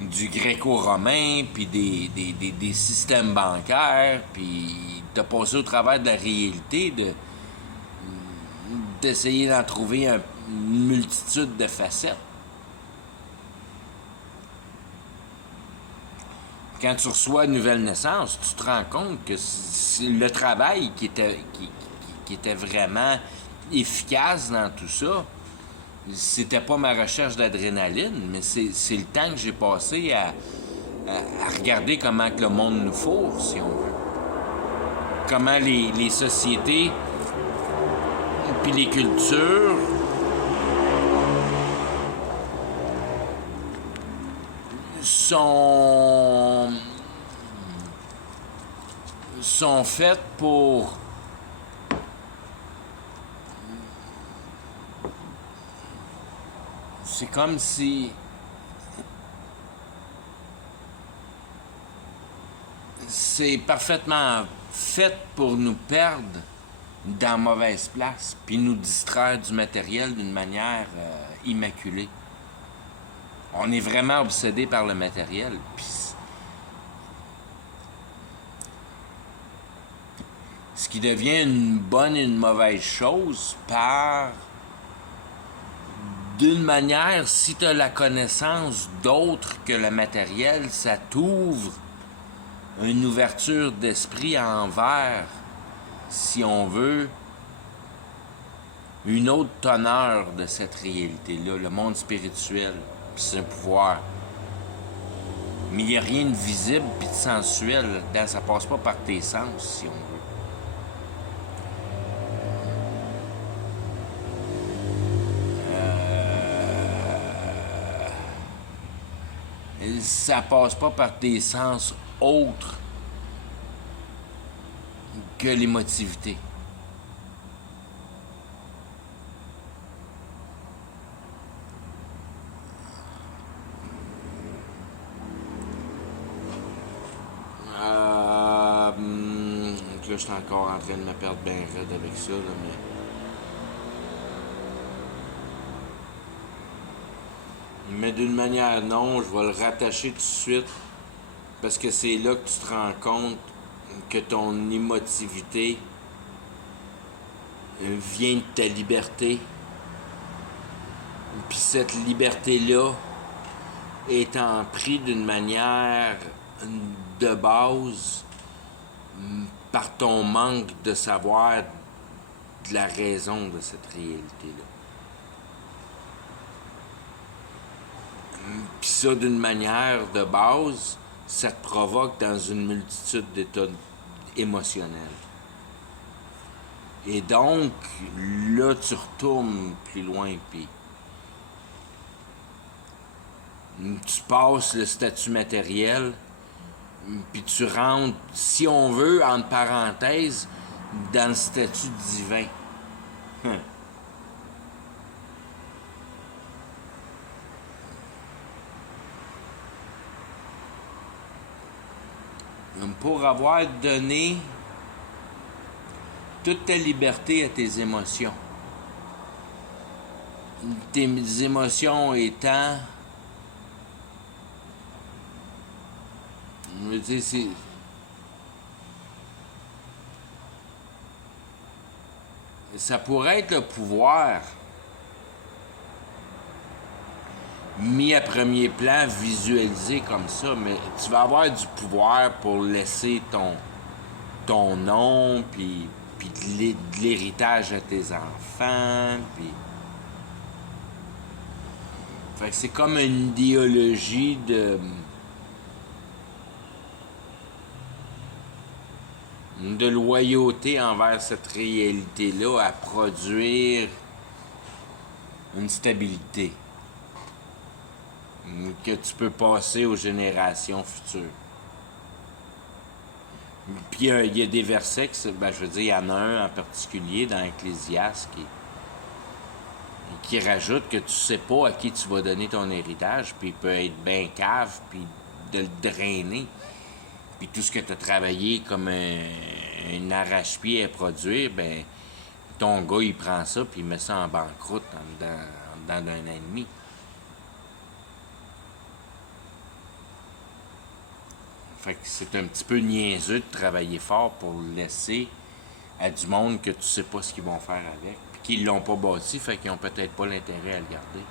du gréco-romain, puis des systèmes bancaires, puis t'as passé au travers de la réalité d'essayer d'en trouver une multitude de facettes. Quand tu reçois une nouvelle naissance, tu te rends compte que le travail qui était vraiment efficace dans tout ça, c'était pas ma recherche d'adrénaline, mais c'est le temps que j'ai passé à regarder comment que le monde nous fourre, si on veut. Comment les sociétés puis les cultures sont faites pour c'est comme si c'est parfaitement fait pour nous perdre dans mauvaise place puis nous distraire du matériel d'une manière immaculée. On est vraiment obsédé par le matériel. Puis ce qui devient une bonne et une mauvaise chose d'une manière, si tu as la connaissance d'autre que le matériel, ça t'ouvre une ouverture d'esprit envers, si on veut, une autre teneur de cette réalité-là, le monde spirituel. Puis c'est un pouvoir. Mais il n'y a rien de visible puis de sensuel là-dedans. Ça passe pas par tes sens, si on veut. Ça passe pas par tes sens autres que l'émotivité. Là, je suis encore en train de me perdre bien raide avec ça, là, mais d'une manière non, je vais le rattacher tout de suite parce que c'est là que tu te rends compte que ton émotivité vient de ta liberté. Puis cette liberté-là étant prise d'une manière de base par ton manque de savoir de la raison de cette réalité-là. Puis ça, d'une manière de base, ça te provoque dans une multitude d'états émotionnels. Et donc, là, tu retournes plus loin, puis tu passes le statut matériel, puis tu rentres, si on veut, entre parenthèses, dans le statut divin. Pour avoir donné toute ta liberté à tes émotions. Tes émotions étant... Je veux dire, c'est... Ça pourrait être le pouvoir mis à premier plan, visualisé comme ça, mais tu vas avoir du pouvoir pour laisser ton nom, puis de l'héritage à tes enfants, puis... Fait que c'est comme une idéologie de loyauté envers cette réalité-là à produire une stabilité. que tu peux passer aux générations futures. Puis il y a des versets, je veux dire, il y en a un en particulier dans Ecclésiaste qui rajoute que tu sais pas à qui tu vas donner ton héritage, puis il peut être bien cave, puis de le drainer. Puis tout ce que tu as travaillé comme un arrache-pied à produire, ben ton gars, il prend ça, puis il met ça en banqueroute dans d'un an et demi. Fait que c'est un petit peu niaiseux de travailler fort pour le laisser à du monde que tu sais pas ce qu'ils vont faire avec. Puis qu'ils l'ont pas bâti, fait qu'ils ont peut-être pas l'intérêt à le garder.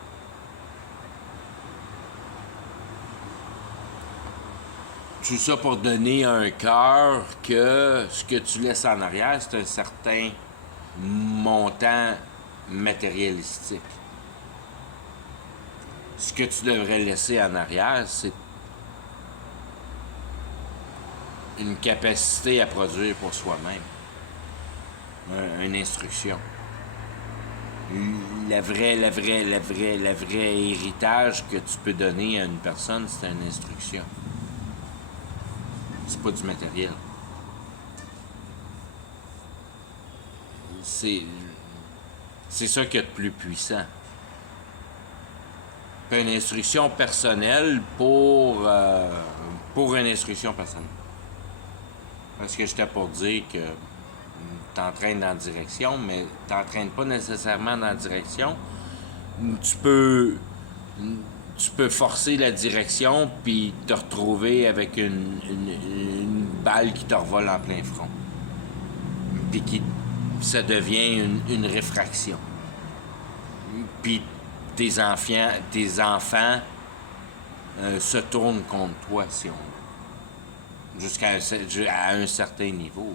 Tout ça pour donner un cœur que ce que tu laisses en arrière, c'est un certain montant matérialistique. Ce que tu devrais laisser en arrière, c'est une capacité à produire pour soi-même. Une instruction. Le vrai héritage que tu peux donner à une personne, c'est une instruction. C'est pas du matériel. C'est ça qui est le plus puissant. Puis une instruction personnelle pour une instruction personnelle. Parce que j'étais pour dire que t'entraînes dans la direction, mais t'entraînes pas nécessairement dans la direction. Tu peux forcer la direction puis te retrouver avec une balle qui te revole en plein front. Puis ça devient une réfraction. Puis tes enfants se tournent contre toi, si on veut. Jusqu'à un certain niveau.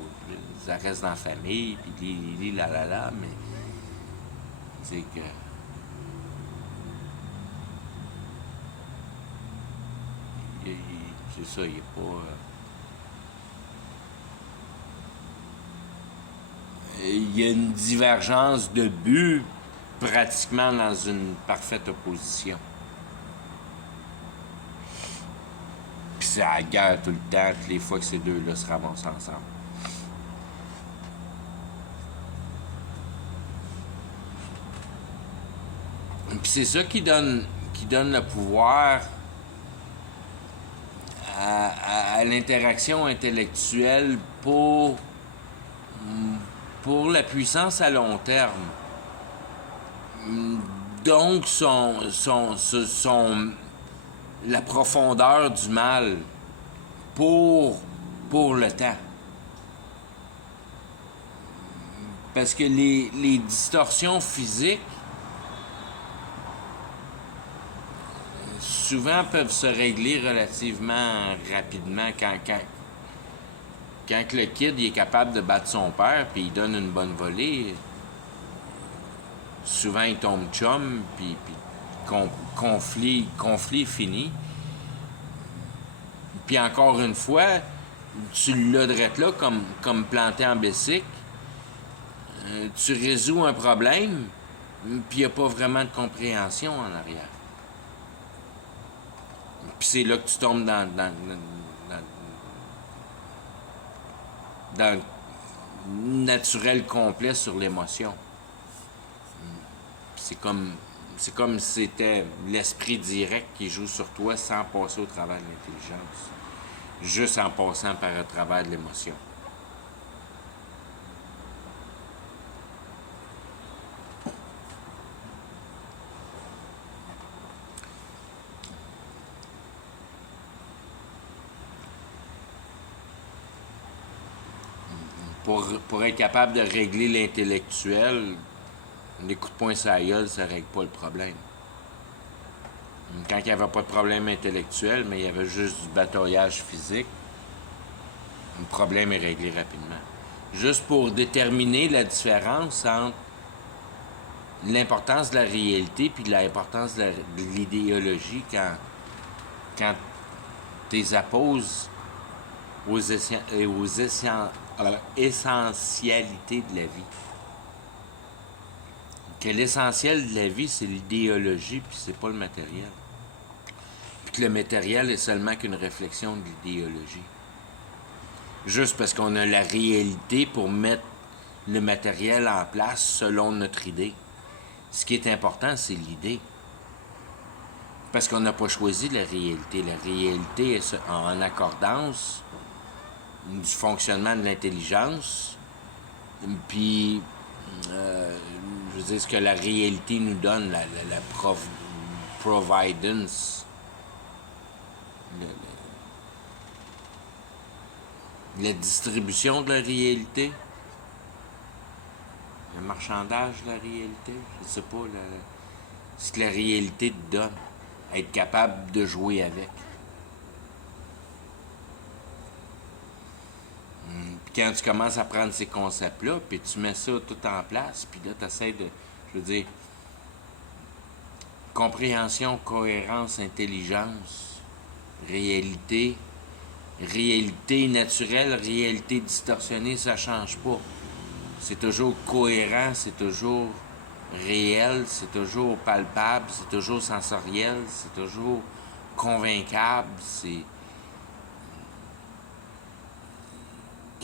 Ça reste dans la famille, puis mais c'est que... c'est ça, il n'y a pas... il y a une divergence de but pratiquement dans une parfaite opposition. Puis c'est à la guerre tout le temps, toutes les fois que ces deux-là se ramassent ensemble. Puis c'est ça qui donne le pouvoir à l'interaction intellectuelle pour la puissance à long terme. Donc, la profondeur du mal pour le temps. Parce que les distorsions physiques souvent peuvent se régler relativement rapidement quand le kid il est capable de battre son père puis il donne une bonne volée. Souvent il tombe chum puis conflit fini. Puis encore une fois, tu l'as drette là comme planté en bicycle. Tu résous un problème, puis il n'y a pas vraiment de compréhension en arrière. Puis c'est là que tu tombes dans le naturel complet sur l'émotion. C'est comme si c'était l'esprit direct qui joue sur toi sans passer au travers de l'intelligence. Juste en passant par le travers de l'émotion. Pour être capable de régler l'intellectuel, les coups de poing sur la gueule, ça ne règle pas le problème. Quand il n'y avait pas de problème intellectuel, mais il y avait juste du bataillage physique, le problème est réglé rapidement. Juste pour déterminer la différence entre l'importance de la réalité puis l'importance de l'idéologie quand tu les apposes aux essentialités de la vie. Que l'essentiel de la vie, c'est l'idéologie, puis c'est pas le matériel. que le matériel est seulement qu'une réflexion de l'idéologie. Juste parce qu'on a la réalité pour mettre le matériel en place selon notre idée. Ce qui est important, c'est l'idée. Parce qu'on n'a pas choisi la réalité. La réalité est en accordance du fonctionnement de l'intelligence. Puis, je veux dire, ce que la réalité nous donne, la providence, la distribution de la réalité, le marchandage de la réalité, je sais pas, ce que la réalité te donne, être capable de jouer avec. Puis quand tu commences à prendre ces concepts-là, puis tu mets ça tout en place, puis là, tu essaies de, je veux dire, compréhension, cohérence, intelligence, réalité naturelle, réalité distorsionnée, ça change pas. C'est toujours cohérent, c'est toujours réel, c'est toujours palpable, c'est toujours sensoriel, c'est toujours convaincable, c'est...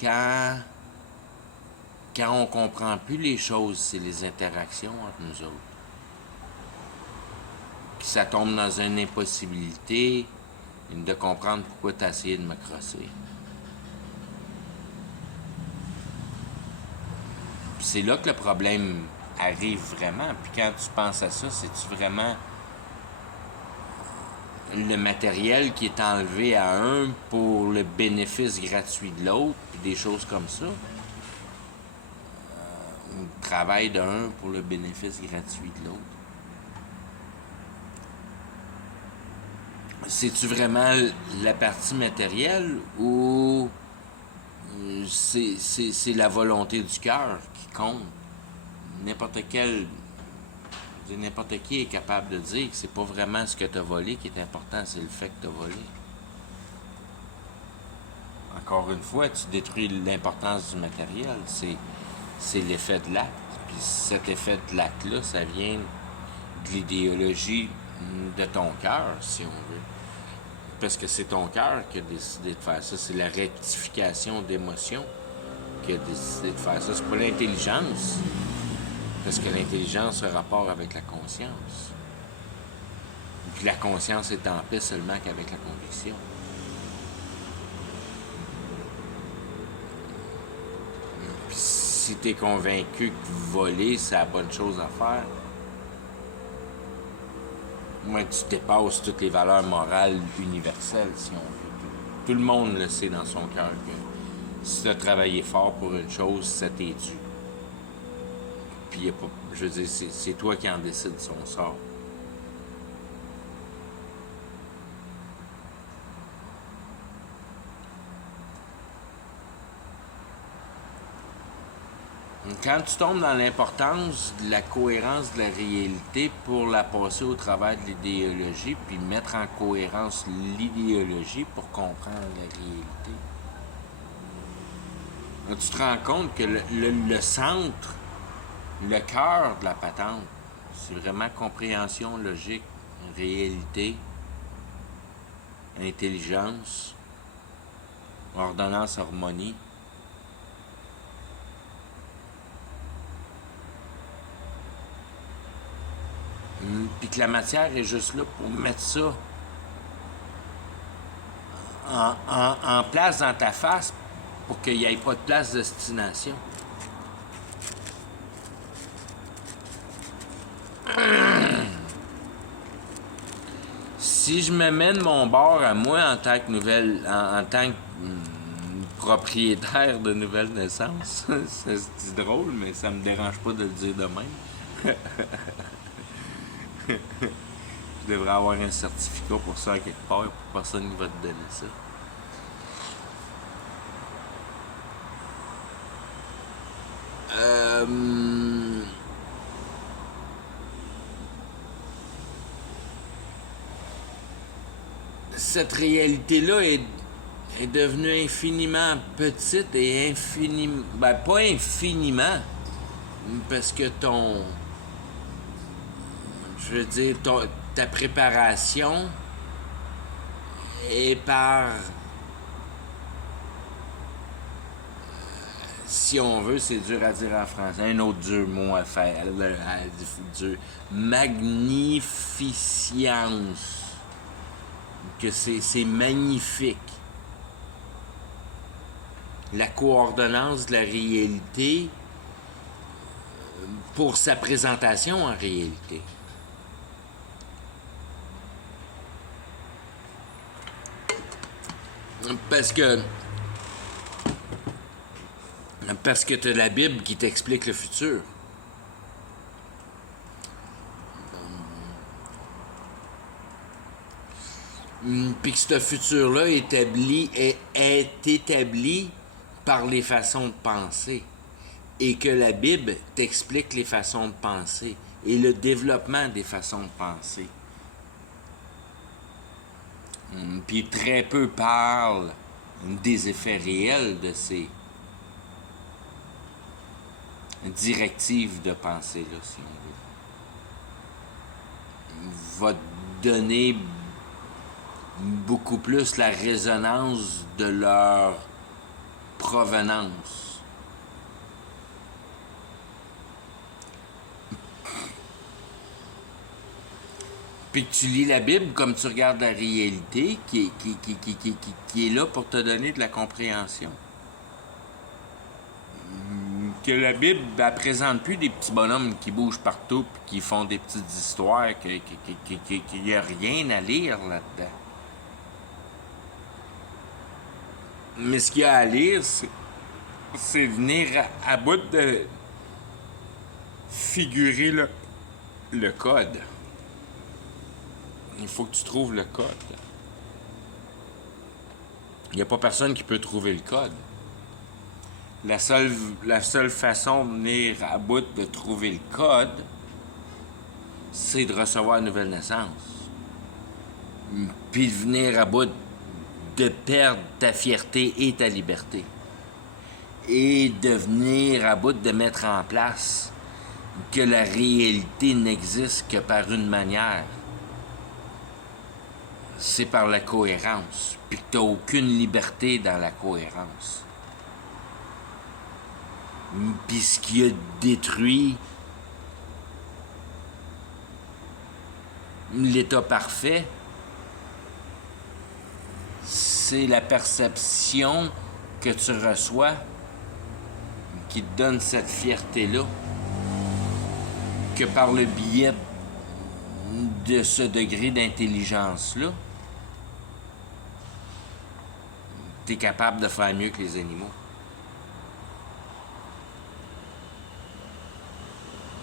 Quand on comprend plus les choses, c'est les interactions entre nous autres. Puis ça tombe dans une impossibilité de comprendre pourquoi tu as essayé de me crosser. Puis c'est là que le problème arrive vraiment. Puis quand tu penses à ça, c'est-tu vraiment le matériel qui est enlevé à un pour le bénéfice gratuit de l'autre, puis des choses comme ça? Le travail d'un pour le bénéfice gratuit de l'autre. C'est-tu vraiment la partie matérielle ou c'est la volonté du cœur qui compte? N'importe qui est capable de dire que c'est pas vraiment ce que tu as volé qui est important, c'est le fait que tu as volé. Encore une fois, tu détruis l'importance du matériel, c'est l'effet de l'acte. Puis cet effet de l'acte-là, ça vient de l'idéologie de ton cœur, si on veut. Parce que c'est ton cœur qui a décidé de faire ça. C'est la rectification d'émotions qui a décidé de faire ça. C'est pas l'intelligence. Parce que l'intelligence a rapport avec la conscience. Puis la conscience est en paix seulement qu'avec la conviction. Puis si tu es convaincu que voler, c'est la bonne chose à faire, moi, tu dépasses toutes les valeurs morales universelles, si on veut. Tout le monde le sait dans son cœur que si tu as travaillé fort pour une chose, ça t'est dû. Puis, y a pas, je veux dire, c'est toi qui en décides son sort. Quand tu tombes dans l'importance de la cohérence de la réalité pour la passer au travers de l'idéologie, puis mettre en cohérence l'idéologie pour comprendre la réalité, là, tu te rends compte que le centre, le cœur de la patente, c'est vraiment compréhension, logique, réalité, intelligence, ordonnance, harmonie. Puis que la matière est juste là pour mettre ça en place dans ta face pour qu'il n'y ait pas de place de destination. Si je me mets de mon bord à moi en tant que en tant que propriétaire de nouvelle naissance, c'est drôle, mais ça me dérange pas de le dire de même. Je devrais avoir un certificat pour ça à quelque part, pour personne ne va te donner ça. Cette réalité-là est devenue infiniment petite et infiniment... Ben, pas infiniment, parce que je veux dire, ta préparation et par, si on veut, c'est dur à dire en français, un autre dur mot à faire, dur, magnificence, que c'est magnifique. La coordonnance de la réalité pour sa présentation en réalité. Parce que tu as la Bible qui t'explique le futur. Puis que ce futur-là est établi par les façons de penser. Et que la Bible t'explique les façons de penser et le développement des façons de penser. Puis très peu parlent des effets réels de ces directives de pensée-là, si on veut. Va donner beaucoup plus la résonance de leur provenance. Puis que tu lis la Bible comme tu regardes la réalité qui est là pour te donner de la compréhension. Que la Bible, elle présente plus des petits bonhommes qui bougent partout puis qui font des petites histoires, qu'il n'y a rien à lire là-dedans. Mais ce qu'il y a à lire, c'est venir à bout de figurer le code. Il faut que tu trouves le code. Il n'y a pas personne qui peut trouver le code. La seule façon de venir à bout de trouver le code, c'est de recevoir une nouvelle naissance. Puis de venir à bout de perdre ta fierté et ta liberté. Et de venir à bout de mettre en place que la réalité n'existe que par une manière. C'est par la cohérence. Puis que tu n'as aucune liberté dans la cohérence. Puis ce qui a détruit l'état parfait, c'est la perception que tu reçois qui te donne cette fierté-là, que par le biais de ce degré d'intelligence-là, tu es capable de faire mieux que les animaux.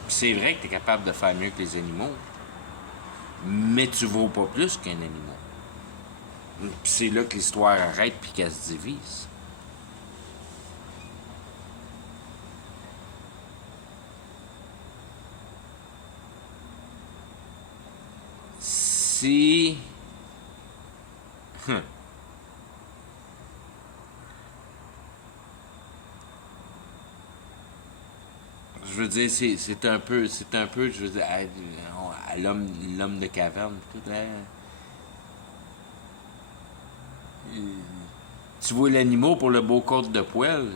C'est vrai que tu es capable de faire mieux que les animaux, mais tu vaux pas plus qu'un animal. Puis c'est là que l'histoire arrête puis qu'elle se divise. Si... Je veux dire, c'est un peu, je veux dire, à l'homme de caverne, tout, hein. Tu vois l'animal pour le beau côte de poêle.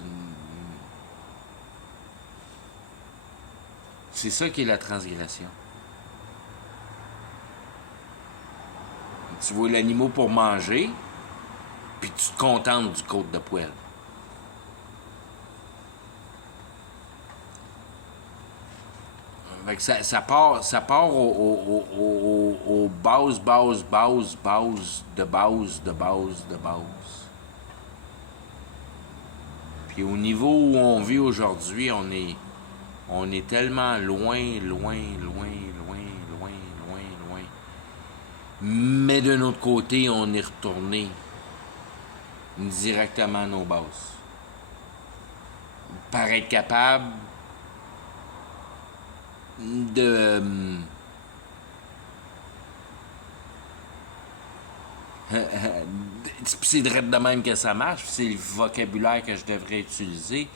C'est ça qui est la transgression. Tu vois l'animal pour manger, puis tu te contentes du côte de poêle. Fait que ça part aux bases de base. Puis au niveau où on vit aujourd'hui, on est tellement loin. Mais de notre côté, on est retourné directement à nos bases. Par être capable de c'est direct de même que ça marche, c'est le vocabulaire que je devrais utiliser,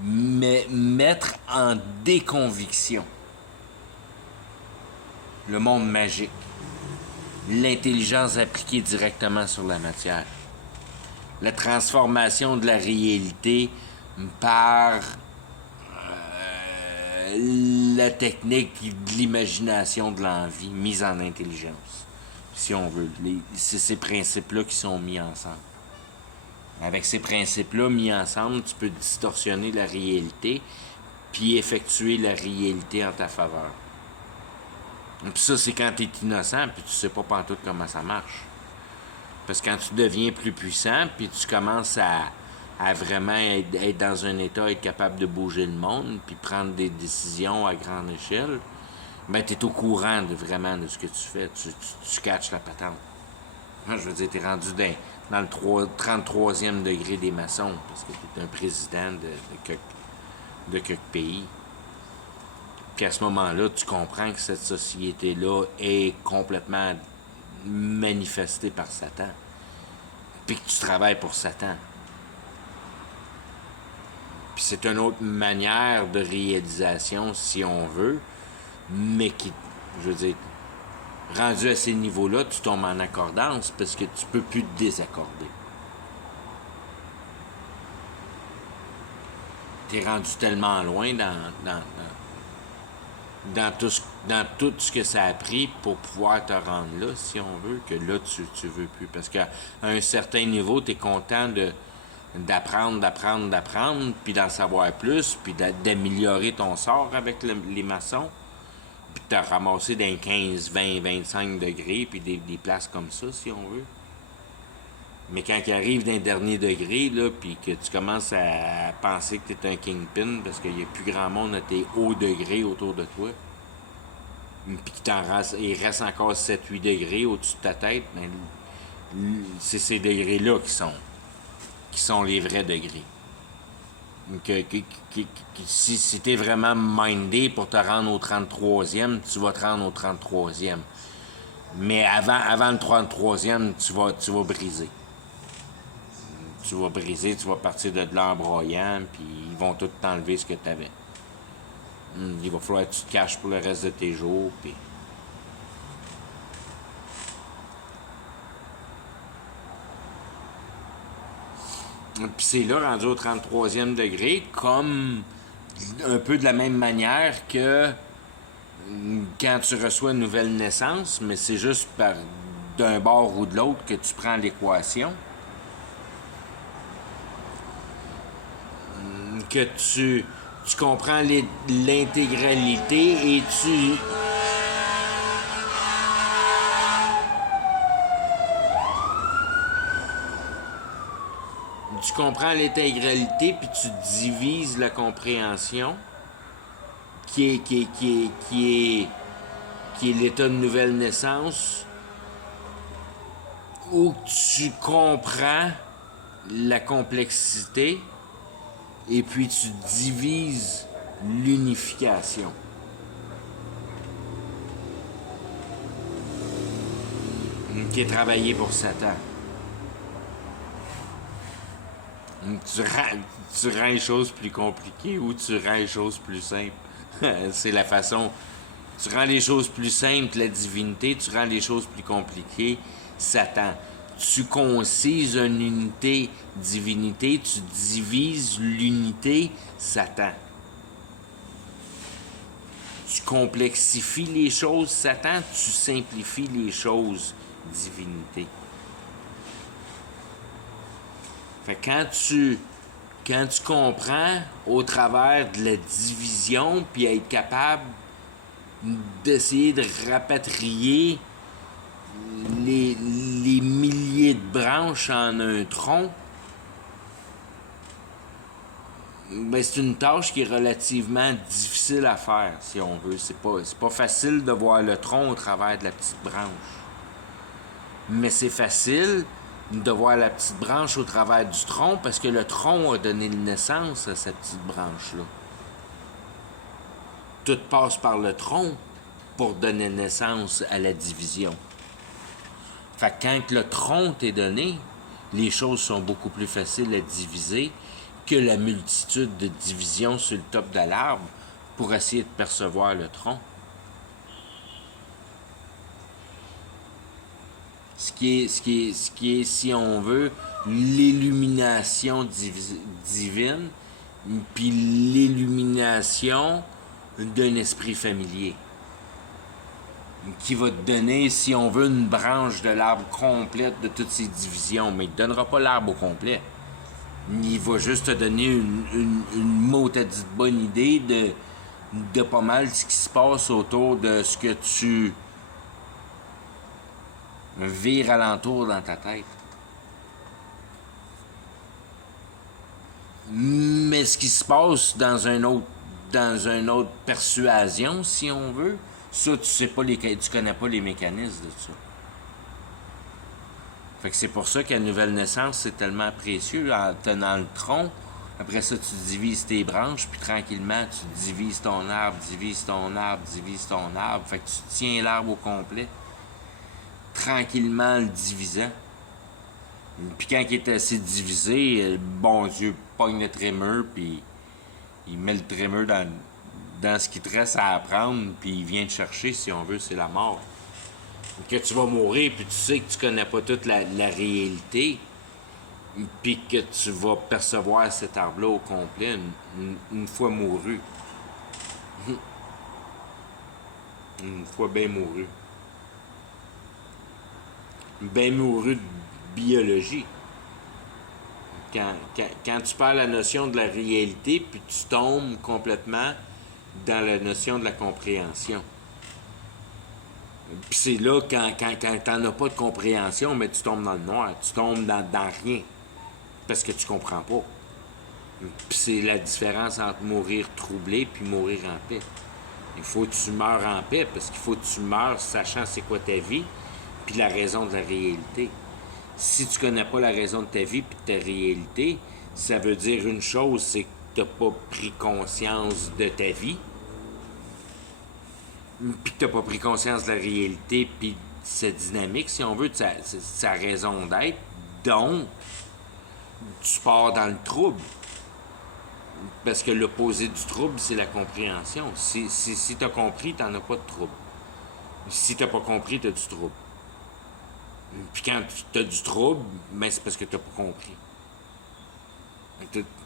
mais mettre en déconviction le monde magique, l'intelligence appliquée directement sur la matière. La transformation de la réalité par la technique de l'imagination de l'envie mise en intelligence, si on veut. C'est ces principes-là qui sont mis ensemble. Avec ces principes-là mis ensemble, tu peux distorsionner la réalité puis effectuer la réalité en ta faveur. Puis ça, c'est quand tu es innocent puis tu sais pas pantoute comment ça marche. Parce que quand tu deviens plus puissant puis tu commences à vraiment être dans un état, être capable de bouger le monde puis prendre des décisions à grande échelle, ben tu es au courant vraiment de ce que tu fais. Tu catches la patente. Je veux dire, tu es rendu dans le 33e degré des maçons parce que tu es un président de quelques pays. Puis à ce moment-là, tu comprends que cette société-là est complètement manifestée par Satan. Puis que tu travailles pour Satan. Puis c'est une autre manière de réalisation, si on veut, mais qui, je veux dire, rendu à ces niveaux-là, tu tombes en accordance parce que tu peux plus te désaccorder. T'es rendu tellement loin dans tout ce que ça a pris pour pouvoir te rendre là, si on veut, que là, tu veux plus. Parce qu'à un certain niveau, tu es content d'apprendre, puis d'en savoir plus, puis d'améliorer ton sort avec les maçons, puis de te ramasser dans 15, 20, 25 degrés, puis des places comme ça, si on veut. Mais quand il arrive d'un dernier degré, là, puis que tu commences à penser que tu es un kingpin parce qu'il n'y a plus grand monde à tes hauts degrés autour de toi, puis qu'il reste encore 7-8 degrés au-dessus de ta tête, ben, c'est ces degrés-là qui sont les vrais degrés. Si tu es vraiment mindé pour te rendre au 33e, tu vas te rendre au 33e. Mais avant le 33e, tu vas briser. Tu vas briser, tu vas partir de là en broyant, puis ils vont tout t'enlever ce que tu avais. Il va falloir que tu te caches pour le reste de tes jours, puis... Puis c'est là, rendu au 33e degré, comme un peu de la même manière que quand tu reçois une nouvelle naissance, mais c'est juste d'un bord ou de l'autre que tu prends l'équation. Que tu comprends l'intégralité et tu comprends l'intégralité puis tu divises la compréhension qui est l'état de nouvelle naissance, où tu comprends la complexité et puis tu divises l'unification. Qui est travaillé pour Satan. Tu rends les choses plus compliquées ou tu rends les choses plus simples. C'est la façon. Tu rends les choses plus simples, la divinité, tu rends les choses plus compliquées, Satan. Tu concises une unité, divinité, tu divises l'unité, Satan. Tu complexifies les choses, Satan, tu simplifies les choses, divinité. Fait que quand tu comprends au travers de la division, puis être capable d'essayer de rapatrier les milliers de branches en un tronc, ben c'est une tâche qui est relativement difficile à faire, si on veut. C'est pas facile de voir le tronc au travers de la petite branche. Mais c'est facile de voir la petite branche au travers du tronc parce que le tronc a donné naissance à cette petite branche-là. Tout passe par le tronc pour donner naissance à la division. Fait que quand le tronc t'est donné, les choses sont beaucoup plus faciles à diviser que la multitude de divisions sur le top de l'arbre pour essayer de percevoir le tronc. ce qui est, si on veut, l'illumination divine, puis l'illumination d'un esprit familier, qui va te donner, si on veut, une branche de l'arbre complète de toutes ces divisions, mais il ne te donnera pas l'arbre au complet. Il va juste te donner une mot, t'as dit bonne idée de pas mal ce qui se passe autour de ce que tu vires alentour dans ta tête. Mais ce qui se passe dans une autre persuasion, si on veut, ça, tu connais pas les mécanismes de ça. Fait que c'est pour ça qu'à nouvelle naissance, c'est tellement précieux. En tenant le tronc, après ça, tu divises tes branches, puis tranquillement, tu divises ton arbre. Fait que tu tiens l'arbre au complet, tranquillement le divisant. Puis quand il est assez divisé, le bon Dieu pogne le trémeur, puis il met le trémeur dans ce qui te reste à apprendre, puis il vient te chercher, si on veut, c'est la mort. Que tu vas mourir, puis tu sais que tu connais pas toute la réalité, puis que tu vas percevoir cet arbre-là au complet une fois mouru. Une fois bien mouru. Bien mouru de biologie. Quand tu perds la notion de la réalité, puis tu tombes complètement dans la notion de la compréhension. Puis c'est là, quand t'en as pas de compréhension, mais tu tombes dans le noir, tu tombes dans rien, parce que tu comprends pas. Puis c'est la différence entre mourir troublé puis mourir en paix. Il faut que tu meurs en paix, parce qu'il faut que tu meurs sachant c'est quoi ta vie, puis la raison de la réalité. Si tu connais pas la raison de ta vie puis de ta réalité, ça veut dire une chose, c'est que t'as pas pris conscience de ta vie, puis que t'as pas pris conscience de la réalité puis de sa dynamique, si on veut, de sa raison d'être. Donc, tu pars dans le trouble. Parce que l'opposé du trouble, c'est la compréhension. Si t'as compris, t'en as pas de trouble. Si t'as pas compris, t'as du trouble. Puis quand tu as du trouble, ben c'est parce que tu n'as pas compris.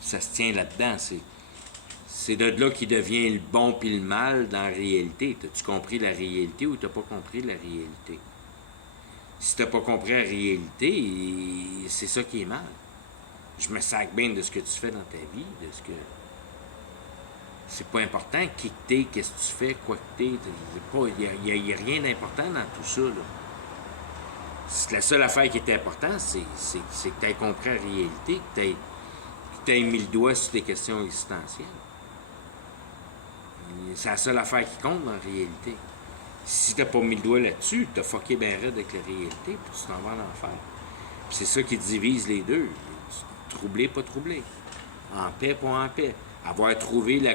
Ça se tient là-dedans. C'est de là qui devient le bon puis le mal dans la réalité. T'as-tu compris la réalité ou t'as pas compris la réalité? Si t'as pas compris la réalité, c'est ça qui est mal. Je me sac bien de ce que tu fais dans ta vie, de ce que... C'est pas important qui que t'es, qu'est-ce que tu fais, quoi que t'es. Il n'y a rien d'important dans tout ça, là. La seule affaire qui est importante, c'est que tu aies compris la réalité, que tu aies mis le doigt sur des questions existentielles. C'est la seule affaire qui compte dans la réalité. Si tu n'as pas mis le doigt là-dessus, tu as fucké bien raide avec la réalité, puis tu t'en vas en enfer. Puis c'est ça qui divise les deux. Troublé, pas troublé. En paix, pas en paix. Avoir trouvé la...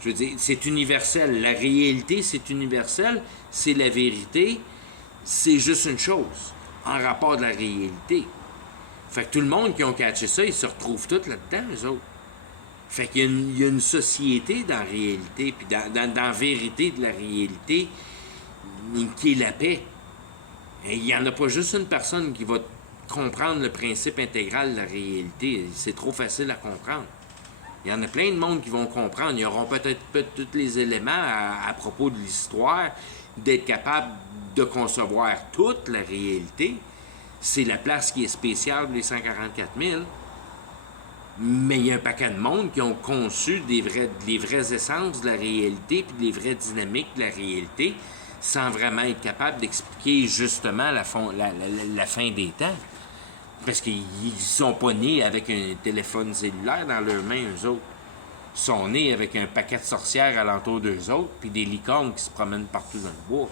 Je veux dire, c'est universel. La réalité, c'est universel. C'est la vérité. C'est juste une chose. En rapport de la réalité. Fait que tout le monde qui ont catché ça, ils se retrouvent tous là-dedans, eux autres. Fait qu'il y a une société dans la réalité, puis dans la vérité de la réalité, qui est la paix. Et il n'y en a pas juste une personne qui va comprendre le principe intégral de la réalité. C'est trop facile à comprendre. Il y en a plein de monde qui vont comprendre. Ils n'auront peut-être pas tous les éléments à propos de l'histoire, d'être capable de concevoir toute la réalité. C'est la place qui est spéciale pour les 144 000. Mais il y a un paquet de monde qui ont conçu les vraies essences de la réalité puis les vraies dynamiques de la réalité sans vraiment être capable d'expliquer justement la fin des temps. Parce qu'ils sont pas nés avec un téléphone cellulaire dans leurs mains, eux autres. Ils sont nés avec un paquet de sorcières alentour d'eux autres puis des licornes qui se promènent partout dans le bois.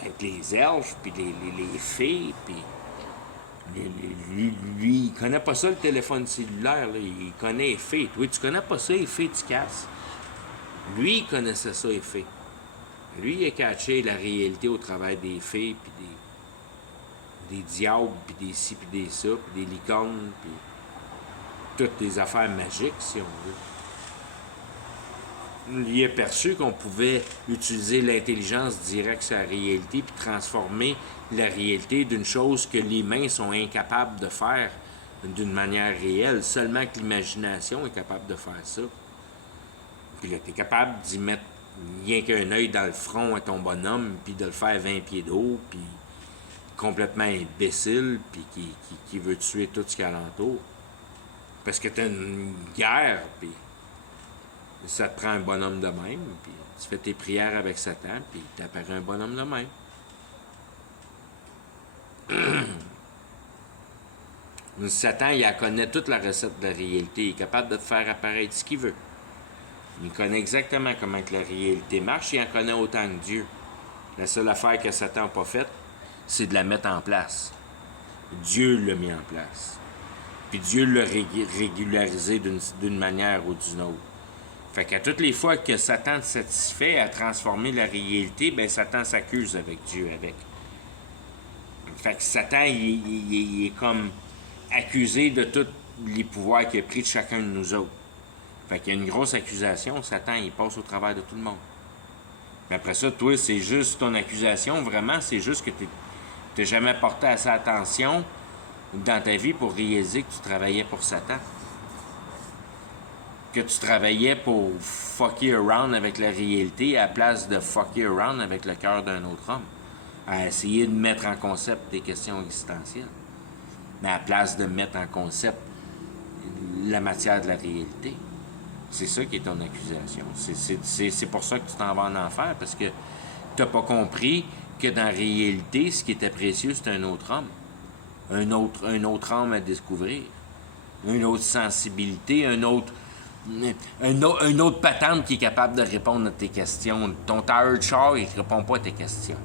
Avec les elfes, puis les fées, puis... Lui, il connaît pas ça, le téléphone cellulaire, là. Il connaît les fées. Toi, tu connais pas ça, les fées, tu casses. Lui, il connaissait ça, les fées. Lui, il a catché la réalité au travers des fées, puis des diables, puis des ci, puis des ça, puis des licornes, puis toutes les affaires magiques, si on veut. il a perçu qu'on pouvait utiliser l'intelligence directe sur la réalité puis transformer la réalité d'une chose que les mains sont incapables de faire d'une manière réelle. Seulement que l'imagination est capable de faire ça. Puis là, tu es capable d'y mettre rien qu'un œil dans le front à ton bonhomme, puis de le faire 20 pieds d'eau, puis complètement imbécile, puis qui veut tuer tout ce qu'il y a alentour. Parce que tu as une guerre, puis ça te prend un bonhomme de même, puis tu fais tes prières avec Satan, puis t'apparaît un bonhomme de même. Satan, il connaît toute la recette de la réalité. Il est capable de te faire apparaître ce qu'il veut. Il connaît exactement comment que la réalité marche. Il en connaît autant que Dieu. La seule affaire que Satan n'a pas faite, c'est de la mettre en place. Dieu l'a mis en place. Puis Dieu l'a régularisé d'une manière ou d'une autre. Fait qu'à toutes les fois que Satan te satisfait à transformer la réalité, ben Satan s'accuse avec Dieu avec. Fait que Satan, il est comme accusé de tous les pouvoirs qu'il a pris de chacun de nous autres. Fait qu'il y a une grosse accusation, Satan, il passe au travers de tout le monde. Mais après ça, toi, c'est juste ton accusation, vraiment, c'est juste que tu n'as jamais porté assez attention dans ta vie pour réaliser que tu travaillais pour Satan. Que tu travaillais pour fucker around avec la réalité à la place de fucker around avec le cœur d'un autre homme. À essayer de mettre en concept des questions existentielles. Mais à la place de mettre en concept la matière de la réalité. C'est ça qui est ton accusation. C'est pour ça que tu t'en vas en enfer, parce que tu n'as pas compris que dans la réalité, ce qui était précieux, c'est un autre homme. Un autre homme à découvrir. Une autre sensibilité, un autre patente qui est capable de répondre à tes questions. Ton tired char, il ne répond pas à tes questions.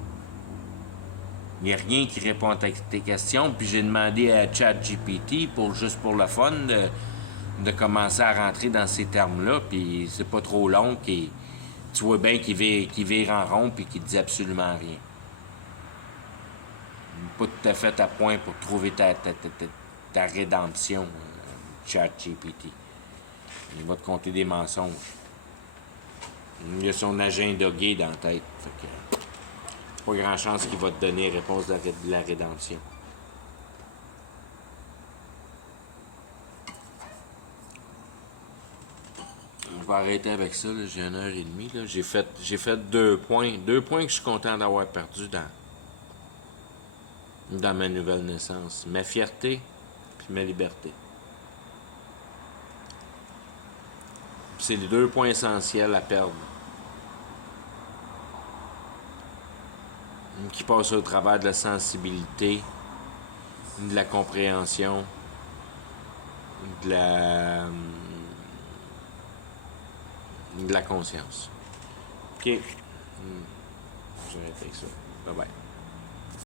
Il n'y a rien qui répond à tes questions. Puis j'ai demandé à ChatGPT, juste pour le fun, de commencer à rentrer dans ces termes-là. Puis c'est pas trop long. Tu vois bien qu'il vire en rond puis qu'il dit absolument rien. Pas tout à fait à point pour trouver ta rédemption, ChatGPT. Il va te compter des mensonges. Il a son agenda gay dans la tête. Fait que, pas grand chance qu'il va te donner réponse de la rédemption. On va arrêter avec ça. Là. J'ai 1h30. Là. J'ai fait 2 points. 2 points que je suis content d'avoir perdu dans ma nouvelle naissance. Ma fierté puis ma liberté. C'est les 2 points essentiels à perdre. Qui passent au travers de la sensibilité, de la compréhension, de la conscience. OK. J'arrête avec ça. Bye bye.